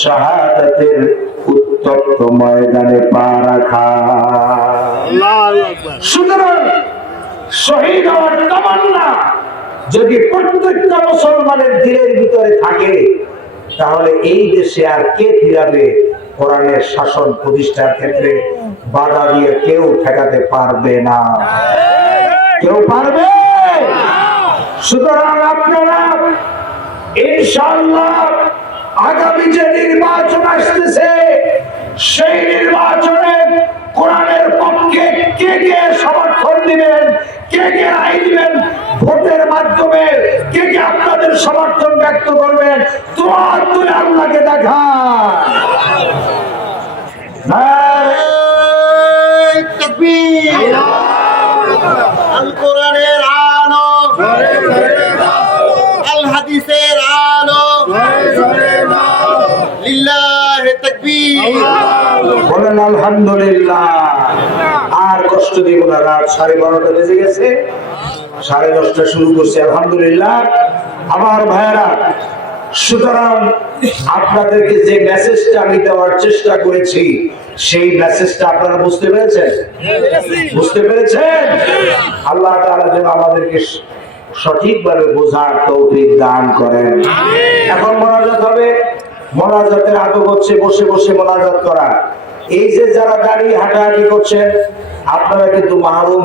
শাহাদাতের উত্তপ্ত ময়দানে পা রাখা। সুতরাং শহীদ হওয়ার তামান্না যদি প্রত্যেকটা মুসলমানের দিলের ভিতরে থাকে, তাহলে এই দেশে আর কে ফিরাবে? কোরআনের শাসন প্রতিষ্ঠার ক্ষেত্রে বাধা দিয়ে কেউ ঠেকাতে পারবে না, কেউ পারবে। সুতরাং আপনারা ইনশাআল্লাহ আগামী যে নির্বাচন আসতেছে, সেই নির্বাচনে কোরআনের পক্ষে কে কে সমর্থন দিবেন, কে কে রায় দিবেন, ভোটের মাধ্যমে কে কে আপনাদের সমর্থন ব্যক্ত করবেন, তোমার তুলে আল্লাহকে দেখান। তাকবীর, আল কোরআনের আলো, আল হাদিসের আলো, লিল্লাহি তাকবীর। বলেন আলহামদুলিল্লাহ। আর কষ্ট দিব না, রাত 12:30 বেজে গেছে, 10:30 শুরু করছি। আলহামদুলিল্লাহ আমার ভাইরা, সুতরাং আপনাদেরকে যে মেসেজটা আমি দেওয়ার চেষ্টা করেছি, সেই মেসেজটা আপনারা বুঝতে পেরেছেন? বুঝতে পেরেছেন? আল্লাহ তাআলা যেন আমাদেরকে সঠিকভাবে বোঝার তৌফিক দান করেন। এখন মোনাজাত হবে। মোনাজাতের আদব হচ্ছে বসে বসে মোনাজাত করা। এই যে যারা দাঁড়িয়ে হাঁটাহাঁটি করছেন, আপনারা কিন্তু মাহরুম